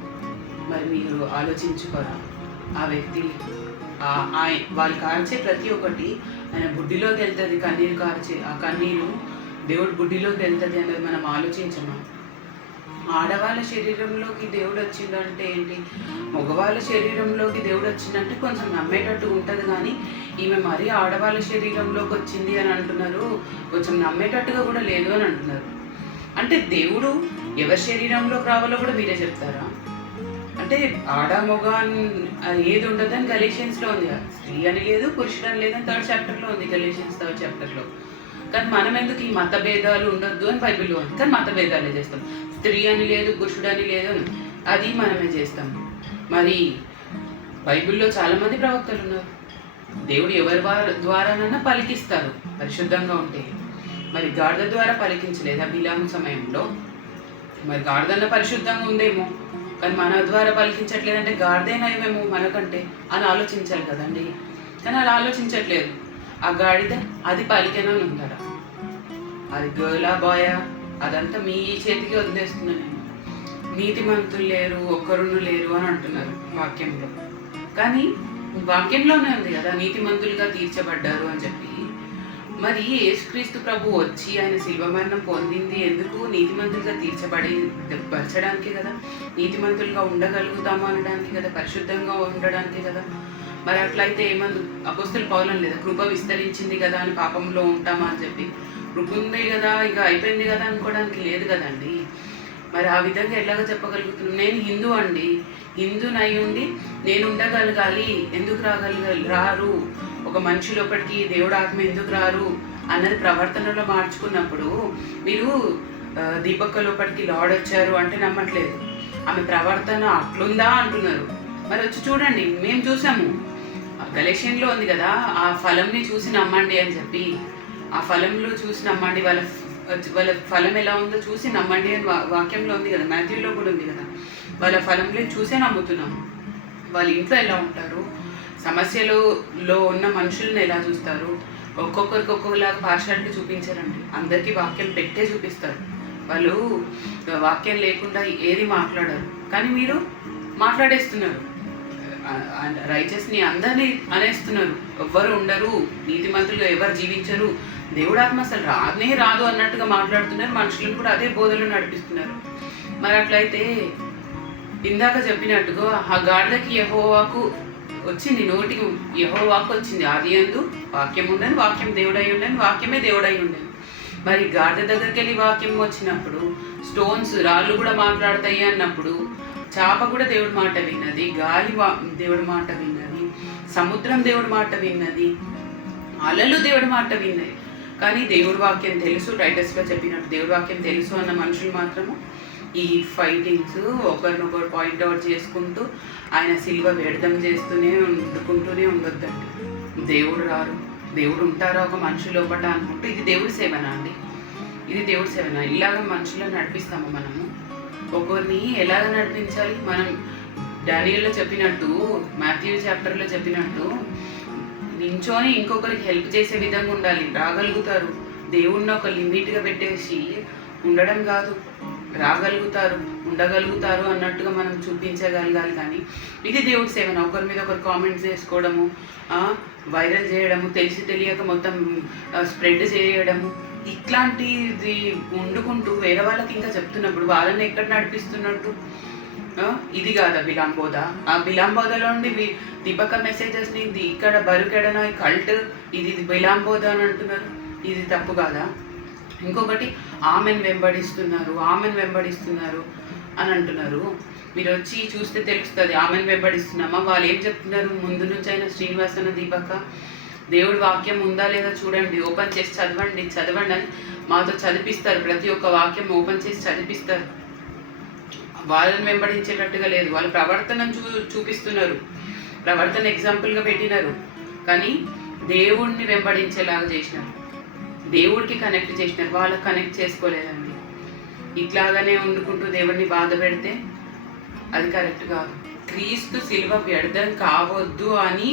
మరి మీరు ఆలోచించుకోరా? ఆ వ్యక్తి వాళ్ళు కార్చే ప్రతి ఒక్కటి ఆయన బుడ్డిలోకి వెళ్తుంది. కన్నీరు కార్చే ఆ కన్నీరు దేవుడు బుడ్డిలోకి వెళ్తుంది అనేది మనం ఆలోచించమా? ఆడవాళ్ళ శరీరంలోకి దేవుడు వచ్చిందంటే ఏంటి, మగవాళ్ళ శరీరంలోకి దేవుడు వచ్చిందంటే కొంచెం నమ్మేటట్టు ఉంటుంది. కానీ ఈమె మరీ ఆడవాళ్ళ శరీరంలోకి వచ్చింది అని అంటున్నారు, కొంచెం నమ్మేటట్టుగా కూడా లేదు అని అంటున్నారు. అంటే దేవుడు ఎవరి శరీరంలోకి రావాలో కూడా మీరే చెప్తారా? అంటే ఆడ మగ ఏది ఉండదని గలేషియన్స్లో ఉంది. స్త్రీ అని లేదు, పురుషుడు అని లేదని 3rd చాప్టర్లో ఉంది, గలేషియన్స్ 3rd చాప్టర్లో. కానీ మనం ఎందుకు ఈ మత భేదాలు ఉండొద్దు అని బైబిల్లో ఉంది, కానీ మత భేదాలే చేస్తాం. స్త్రీ అని లేదు, పురుషుడు అని లేదు, అది మనమే చేస్తాం. మరి బైబిల్లో చాలామంది ప్రవక్తలు ఉన్నారు. దేవుడు ఎవరి ద్వారానన్నా పలికిస్తారు పరిశుద్ధంగా ఉంటే. మరి గాడిద ద్వారా పలికించలేదా బిలాము సమయంలో? మరి గాడిదన్న పరిశుద్ధంగా ఉందేమో, కానీ మన ద్వారా పలికించట్లేదంటే గాడిదేనయేమో మనకంటే అని ఆలోచించాలి కదండి. కానీ అలా ఆలోచించట్లేదు. ఆ గాడిద అది పలికేనని ఉందరా? అది గర్లా బాయా? అదంతా మీ చేతికి వదిలేస్తున్నాను నేను. నీతిమంతులు లేరు, ఒక్కరును లేరు అని అంటున్నారు వాక్యంలో. కానీ వాక్యంలోనే ఉంది కదా నీతిమంతులుగా తీర్చబడ్డారు అని చెప్పి. మరి యేసుక్రీస్తు ప్రభు వచ్చి ఆయన శిల్వ మరణం పొందింది ఎందుకు? నీతిమంతులుగా పరచడానికే కదా, నీతిమంతులుగా ఉండగలుగుతాము అనడానికి కదా, పరిశుద్ధంగా ఉండడానికి కదా. మరి అట్లయితే ఏమందు అపోస్తలులు పౌలు లేదా కృప విస్తరించింది కదా అని పాపంలో ఉంటామా అని చెప్పి, కృప ఉంది కదా ఇక అయిపోయింది కదా అనుకోవడానికి లేదు కదండి. మరి ఆ విధంగా ఎలాగ చెప్పగలుగుతున్నాను? నేను హిందూ అండి, హిందూనై ఉండి నేను ఉండగలగాలి, ఎందుకు రారు ఒక మనిషి లోపలికి దేవుడు ఆత్మ ఎందుకు రారు అన్నది ప్రవర్తనలో మార్చుకున్నప్పుడు, మీరు దీపక్క లోపలికి లార్డ్ వచ్చారు అంటే నమ్మట్లేదు. ఆమె ప్రవర్తన అట్లుందా అంటున్నారు. మరి వచ్చి చూడండి, మేము చూసాము. గలేషియన్లో ఉంది కదా, ఆ ఫలంని చూసి నమ్మండి అని చెప్పి, ఆ ఫలంలో చూసి నమ్మండి, వాళ్ళ వాళ్ళ ఫలం ఎలా ఉందో చూసి నమ్మండి అని వాక్యంలో ఉంది కదా, మాథ్యూలో కూడా ఉంది కదా. వాళ్ళ ఫలంలో చూసే నమ్ముతున్నాము. వాళ్ళ ఇంట్లో ఎలా ఉంటారు, సమస్యలలో ఉన్న మనుషులను ఎలా చూస్తారు, ఒక్కొక్కరికి ఒక్కొక్కలాగా పార్షాలిటీ చూపించారండి. అందరికీ వాక్యం పెట్టే చూపిస్తారు. వాళ్ళు వాక్యం లేకుండా ఏది మాట్లాడరు, కానీ మీరు మాట్లాడేస్తున్నారు. రైచస్ని అందరినీ అనేస్తున్నారు. ఎవ్వరు ఉండరు, నీతిమంతులుగా ఎవరు జీవించరు, దేవుడు ఆత్మ అసలు రానే రాదు అన్నట్టుగా మాట్లాడుతున్నారు. మనుషులను కూడా అదే బోధలు నడిపిస్తున్నారు. మరి అట్లయితే ఇందాక చెప్పినట్టుగా ఆ గాడిదకి యెహోవాకు వచ్చింది, నోటికి యెహోవాకు వచ్చింది. ఆది యందు వాక్యం ఉండని, వాక్యం దేవుడై ఉండని, వాక్యమే దేవుడై ఉండని. మరి గాడిద దగ్గరికి వెళ్ళి వాక్యం వచ్చినప్పుడు, స్టోన్స్ రాళ్ళు కూడా మాట్లాడతాయి అన్నప్పుడు, చేప కూడా దేవుడి మాట విన్నది, గాలి దేవుడి మాట విన్నది, సముద్రం దేవుడి మాట విన్నది, అలలు దేవుడి మాట విన్నది. కానీ దేవుడి వాక్యం తెలుసు, టైటస్లో చెప్పినట్టు దేవుడి వాక్యం తెలుసు అన్న మనుషులు మాత్రము ఈ ఫైటింగ్స్, ఒకరినొకరు పాయింట్అవుట్ చేసుకుంటూ ఆయన సిల్వ వ్యర్థం చేస్తూనే ఉండొద్దండి. దేవుడు రారు, దేవుడు ఉంటారా ఒక మనిషి లోపల అనుకుంటూ, ఇది దేవుడి సేవనా అండి? ఇది దేవుడి సేవనా? ఇలాగ మనుషులను నడిపిస్తాము మనము. ఒకరిని ఎలాగ నడిపించాలి? మనం డానియల్లో చెప్పినట్టు, మాథ్యూ చాప్టర్లో చెప్పినట్టు, నించోని ఇంకొకరికి హెల్ప్ చేసే విధంగా ఉండాలి. రాగలుగుతారు, దేవుణ్ణి ఒక లిమిట్గా పెట్టేసి ఉండడం కాదు, రాగలుగుతారు, ఉండగలుగుతారు అన్నట్టుగా మనం చూపించగలగాలి. కానీ ఇది దేవుడి సేవన? ఒకరి మీద ఒకరు కామెంట్స్ చేసుకోవడము, వైరల్ చేయడము, తెలిసి తెలియక మొత్తం స్ప్రెడ్ చేయడము, ఇట్లాంటిది వండుకుంటూ వేరే వాళ్ళకి ఇంకా చెప్తున్నప్పుడు వాళ్ళని ఎక్కడ నడిపిస్తున్నట్టు? ఇది కాదా బిలాంబోధ? ఆ బిలాంబోధలో నుండి దీపక మెసేజెస్ని ఇక్కడ బరుకెడన కల్ట్, ఇది బిలాంబోధ అని అంటున్నారు. ఇది తప్పు కాదా? ఇంకొకటి ఆమెను వెంబడిస్తున్నారు అని అంటున్నారు. మీరు వచ్చి చూస్తే తెలుస్తుంది ఆమెను వెంబడిస్తున్నామా. వాళ్ళు ఏం చెప్తున్నారు? ముందు నుంచి అయినా శ్రీనివాసన, దీపక, దేవుడి వాక్యం ఉందా లేదా చూడండి, ఓపెన్ చేసి చదవండి అని మాతో చదివిస్తారు. ప్రతి ఒక్క వాక్యం ఓపెన్ చేసి చదివిస్తారు. వాళ్ళని వెంబడించేటట్టుగా లేదు, వాళ్ళ ప్రవర్తనను చూపిస్తున్నారు, ప్రవర్తన ఎగ్జాంపుల్గా పెట్టినారు. కానీ దేవుడిని వెంబడించేలాగా చేసినారు, దేవుడికి కనెక్ట్ చేసినారు, వాళ్ళకి కనెక్ట్ చేసుకోలేదండి. ఇట్లాగానే వండుకుంటూ దేవుడిని బాధ పెడితే అది కరెక్ట్ కాదు. క్రీస్తు సిలువ వ్యర్థం కావద్దు అని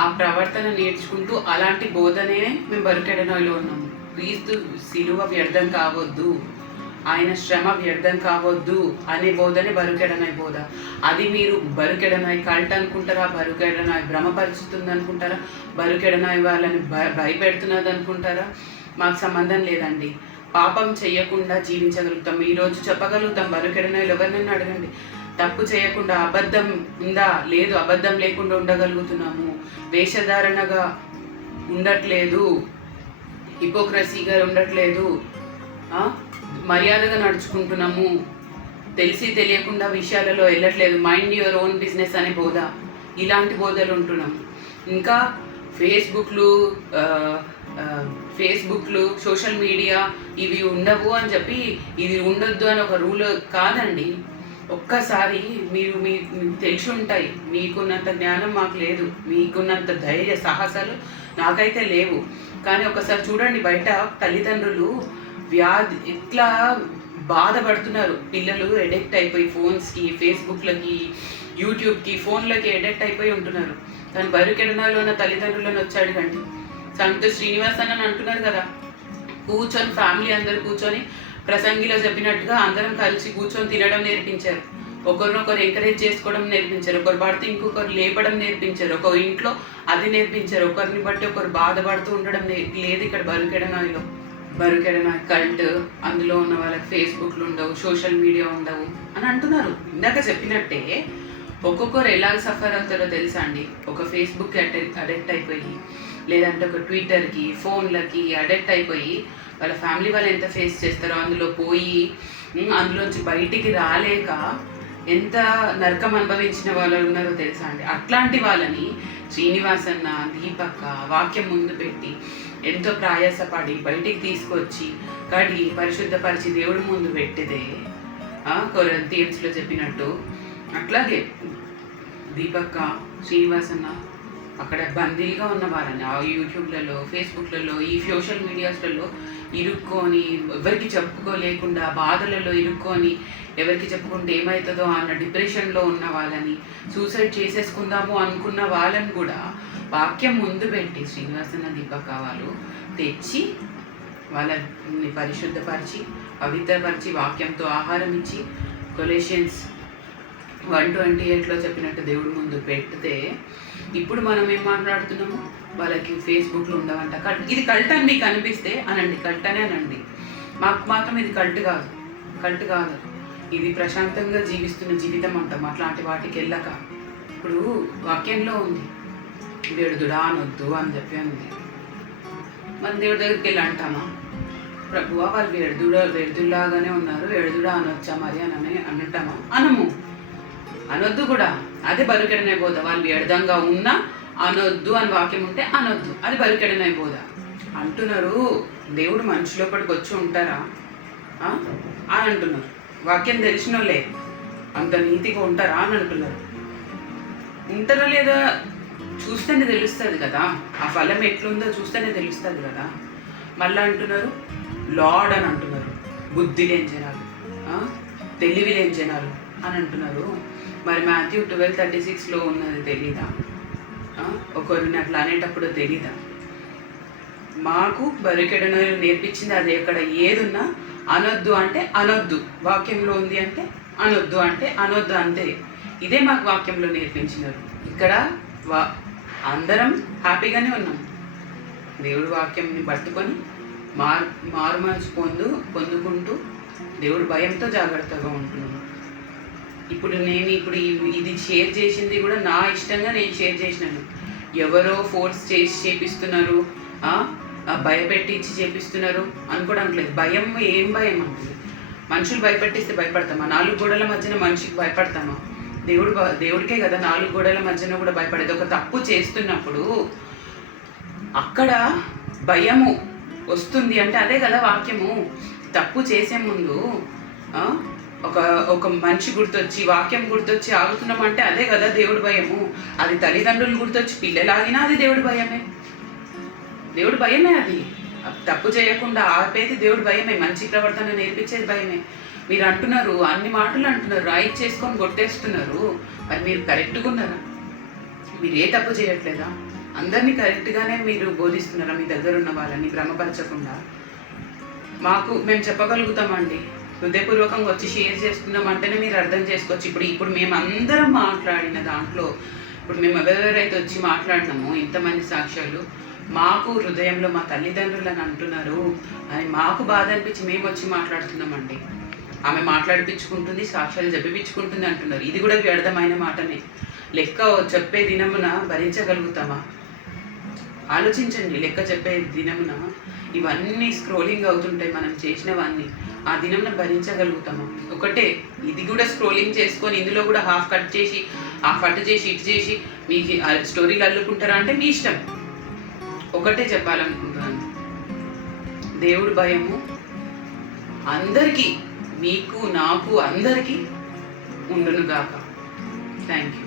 ఆ ప్రవర్తన నేర్చుకుంటూ అలాంటి బోధనే మేము బరుకెడనాయిలో ఉన్నాము. క్రీస్తు సిలువ వ్యర్థం కావద్దు, ఆయన శ్రమ వ్యర్థం కావద్దు అనే బోధనే బరుకెడనాయి బోధ. అది మీరు బరుకెడనాయి కల్ట్ అనుకుంటారా, బరుకెడనాయి భ్రమపరుచుతుంది అనుకుంటారా, బరుకెడనాయి వాళ్ళని భయపెడుతున్నది అనుకుంటారా? మాకు సంబంధం లేదండి. పాపం చేయకుండా జీవించగలుగుతాం. ఈరోజు చెప్పగలుగుతాం, బరుకెడనాయిలు ఎవరినైనా అడగండి, తప్పు చేయకుండా, అబద్ధం ఉందా లేదు, అబద్ధం లేకుండా ఉండగలుగుతున్నాము, వేషధారణగా ఉండట్లేదు, హిపోక్రసీగా ఉండట్లేదు, మర్యాదగా నడుచుకుంటున్నాము, తెలిసి తెలియకుండా విషయాలలో వెళ్ళట్లేదు, మైండ్ యువర్ ఓన్ బిజినెస్ అనే బోధ, ఇలాంటి బోధలు ఉంటున్నాము. ఇంకా ఫేస్బుక్లు సోషల్ మీడియా ఇవి ఉండవు అని చెప్పి ఇది ఉండొద్దు అని ఒక రూల్ కాదండి. ఒక్కసారి మీకు తెలిసి ఉంటాయి, మీకున్నంత జ్ఞానం మాకు లేదు, మీకున్నంత ధైర్య సాహసాలు నాకైతే లేవు. కానీ ఒకసారి చూడండి, బయట తల్లిదండ్రులు ఎట్లా బాధపడుతున్నారు. పిల్లలు ఎడిక్ట్ అయిపోయి ఫోన్స్కి, ఫేస్బుక్లకి, యూట్యూబ్కి, ఫోన్లకి ఎడిక్ట్ అయిపోయి ఉంటున్నారు. కానీ బరుకెడనాలో ఉన్న తల్లిదండ్రులను వచ్చాడు కండి. సంత శ్రీనివాస్ అని అంటున్నారు కదా, కూర్చొని ఫ్యామిలీ అందరూ కూర్చొని ప్రసంగిలో చెప్పినట్టుగా అందరం కలిసి కూర్చొని తినడం నేర్పించారు, ఒకరినొకరు ఎంకరేజ్ చేసుకోవడం నేర్పించారు, ఒకరు పడితే ఇంకొకరు లేపడం నేర్పించారు, ఒక ఇంట్లో అది నేర్పించారు. ఒకరిని బట్టి ఒకరు బాధపడుతూ ఉండడం లేదు ఇక్కడ బరుకెడనాయిలో. బరుకెడనాయి కల్ట్, అందులో ఉన్న వాళ్ళకి ఫేస్బుక్లు ఉండవు, సోషల్ మీడియా ఉండవు అని అంటున్నారు. ఇందాక చెప్పినట్టే ఒక్కొక్కరు ఎలాగ సఫర్ అవుతారో తెలుసా అండి? ఒక ఫేస్బుక్కి అడిక్ట్ అయిపోయి, లేదంటే ఒక ట్విట్టర్కి, ఫోన్లకి అడిక్ట్ అయిపోయి వాళ్ళ ఫ్యామిలీ వాళ్ళు ఎంత ఫేస్ చేస్తారో, అందులో పోయి అందులోంచి బయటికి రాలేక ఎంత నరకం అనుభవించిన వాళ్ళు ఉన్నారో తెలుసా అండి? అట్లాంటి వాళ్ళని శ్రీనివాసన్న, దీపక్క వాక్యం ముందు పెట్టి ఎంతో ప్రయాసపడి బయటికి తీసుకొచ్చి కడిగి పరిశుద్ధపరిచి దేవుడి ముందు పెట్టిదే కొరింథీయులో చెప్పినట్టు. అట్లాగే దీపక్క, శ్రీనివాసన్న అక్కడ బందీలుగా ఉన్న వాళ్ళని ఆ యూట్యూబ్లలో, ఫేస్బుక్లలో, ఈ సోషల్ మీడియాస్లలో ఇరుక్కొని ఎవరికి చెప్పుకోలేకుండా బాధలలో ఇరుక్కొని ఎవరికి చెప్పుకుంటే ఏమవుతుందో అన్న డిప్రెషన్లో ఉన్న వాళ్ళని, సూసైడ్ చేసేసుకుందాము అనుకున్న వాళ్ళని కూడా వాక్యం ముందు పెట్టి శ్రీనివాసన్న దీపక వాళ్ళు తెచ్చి వాళ్ళని పరిశుద్ధపరిచి పవిత్రపరిచి వాక్యంతో ఆహారం ఇచ్చి కొలెషన్స్ 1:28లో చెప్పినట్టు దేవుడి ముందు పెడితే ఇప్పుడు మనం ఏం మాట్లాడుతున్నాము, వాళ్ళకి ఫేస్బుక్లో ఉండవంట ఇది కల్ట్ అని మీకు అనిపిస్తే అనండి, కల్ట్ అనే అనండి. మాకు మాత్రం ఇది కల్ట్ కాదు, ఇది ప్రశాంతంగా జీవిస్తున్న జీవితం అంటాం. అట్లాంటి వాటికి వెళ్ళక ఇప్పుడు వాక్యంలో ఉంది వేడుదుడా అనొద్దు అని చెప్పి ఉంది. మన దేవుడి దగ్గరికి వెళ్ళి అంటామా, ప్రభువా వాళ్ళు వేడుదులాగానే ఉన్నారు, వేడుదుడా అనొచ్చా మరి అని అంటామా? అనొద్దు కూడా. అదే బలికెడనే బోధ. వాళ్ళు వ్యర్థంగా ఉన్నా అనొద్దు అని వాక్యం ఉంటే అనొద్దు, అది బలికెడనే బోధ అంటున్నారు. దేవుడు మనిషి లోపలికి వచ్చి ఉంటారా అని అంటున్నారు. వాక్యం తెలిసిన వాళ్ళే అంత నీతిగా ఉంటారా అని అంటున్నారు. ఉంటారా లేదా చూస్తేనే తెలుస్తుంది కదా, ఆ ఫలం ఎట్లుందో చూస్తేనే తెలుస్తుంది కదా. మళ్ళీ అంటున్నారు లార్డ్ అని అంటున్నారు, బుద్ధి లేని జనాలు, తెలివి లేని జనాలు అని అంటున్నారు. మరి మాథ్యూ 12:36లో ఉన్నది తెలీదా? ఒకరిని అట్లా అనేటప్పుడు తెలీదా? మాకు బరికెడను నేర్పించింది అది. ఎక్కడ ఏదున్నా అనొద్దు అంటే అనొద్దు, వాక్యంలో ఉంది అంటే అనొద్దు అంటే అనొద్దు అంతే. ఇదే మాకు వాక్యంలో నేర్పించినారు. ఇక్కడ అందరం హ్యాపీగానే ఉన్నాం. దేవుడి వాక్యంని పట్టుకొని మారు మనసు పొందుకుంటూ దేవుడి భయంతో జాగ్రత్తగా ఉంటున్నాను. ఇప్పుడు ఇది షేర్ చేసింది కూడా నా ఇష్టంగా నేను షేర్ చేసినాను. ఎవరో ఫోర్స్ చేసి చేపిస్తున్నారు, భయపెట్టించి చేపిస్తున్నారు అనుకోవడానికి లేదు. భయం ఏం భయం అంటుంది? మనుషులు భయపెట్టిస్తే భయపడతామా? 4 గోడల మధ్యన మనిషికి భయపడతామా? దేవుడికే కదా 4 గోడల మధ్యన కూడా భయపడేది. ఒక తప్పు చేస్తున్నప్పుడు అక్కడ భయము వస్తుంది అంటే అదే కదా వాక్యము. తప్పు చేసే ముందు ఒక మనిషి గుర్తొచ్చి వాక్యం గుర్తొచ్చి ఆగుతున్నాం అంటే అదే కదా దేవుడి భయము. అది తల్లిదండ్రులు గుర్తొచ్చి పిల్లలాగినా అది దేవుడి భయమే. దేవుడి భయమే అది. తప్పు చేయకుండా ఆపేది దేవుడి భయమే. మంచి ప్రవర్తన నేర్పించేది భయమే. మీరు అంటున్నారు, అన్ని మాటలు అంటున్నారు, రైట్ చేసుకొని కొట్టేస్తున్నారు. మరి మీరు కరెక్ట్గా ఉన్నారా? మీరు ఏ తప్పు చేయట్లేదా? అందరినీ కరెక్ట్గానే మీరు బోధిస్తున్నారా? మీ దగ్గర ఉన్న వాళ్ళని భ్రమపరచకుండా మేము చెప్పగలుగుతామండి. హృదయపూర్వకంగా వచ్చి షేర్ చేస్తున్నాం అంటేనే మీరు అర్థం చేసుకోవచ్చు. ఇప్పుడు మేము అందరం మాట్లాడిన దాంట్లో ఇప్పుడు మేము ఎవరెవరైతే వచ్చి మాట్లాడినామో ఇంతమంది సాక్ష్యాలు మాకు హృదయంలో మా తల్లిదండ్రులను అంటున్నారు అని మాకు బాధ అనిపించి మేము వచ్చి మాట్లాడుతున్నామండి. ఆమె మాట్లాడిపించుకుంటుంది, సాక్ష్యాలు చెప్పిపించుకుంటుంది అంటున్నారు. ఇది కూడా వ్యర్థమైన మాటనే. లెక్క చెప్పే దినమున భరించగలుగుతామా? ఆలోచించండి. లెక్క చెప్పే దినమున ఇవన్నీ స్క్రోలింగ్ అవుతుంటాయి మనం చేసినవన్నీ. ఆ దినంలో భరించగలుగుతాము. ఒకటే ఇది కూడా స్క్రోలింగ్ చేసుకొని ఇందులో కూడా హాఫ్ కట్ చేసి ఇటు చేసి మీకు స్టోరీలు అల్లుకుంటారా అంటే మీ ఇష్టం. ఒకటే చెప్పాలనుకుంటున్నాను, దేవుడి భయము అందరికీ, మీకు నాకు అందరికీ ఉండునుగాక. Thank you.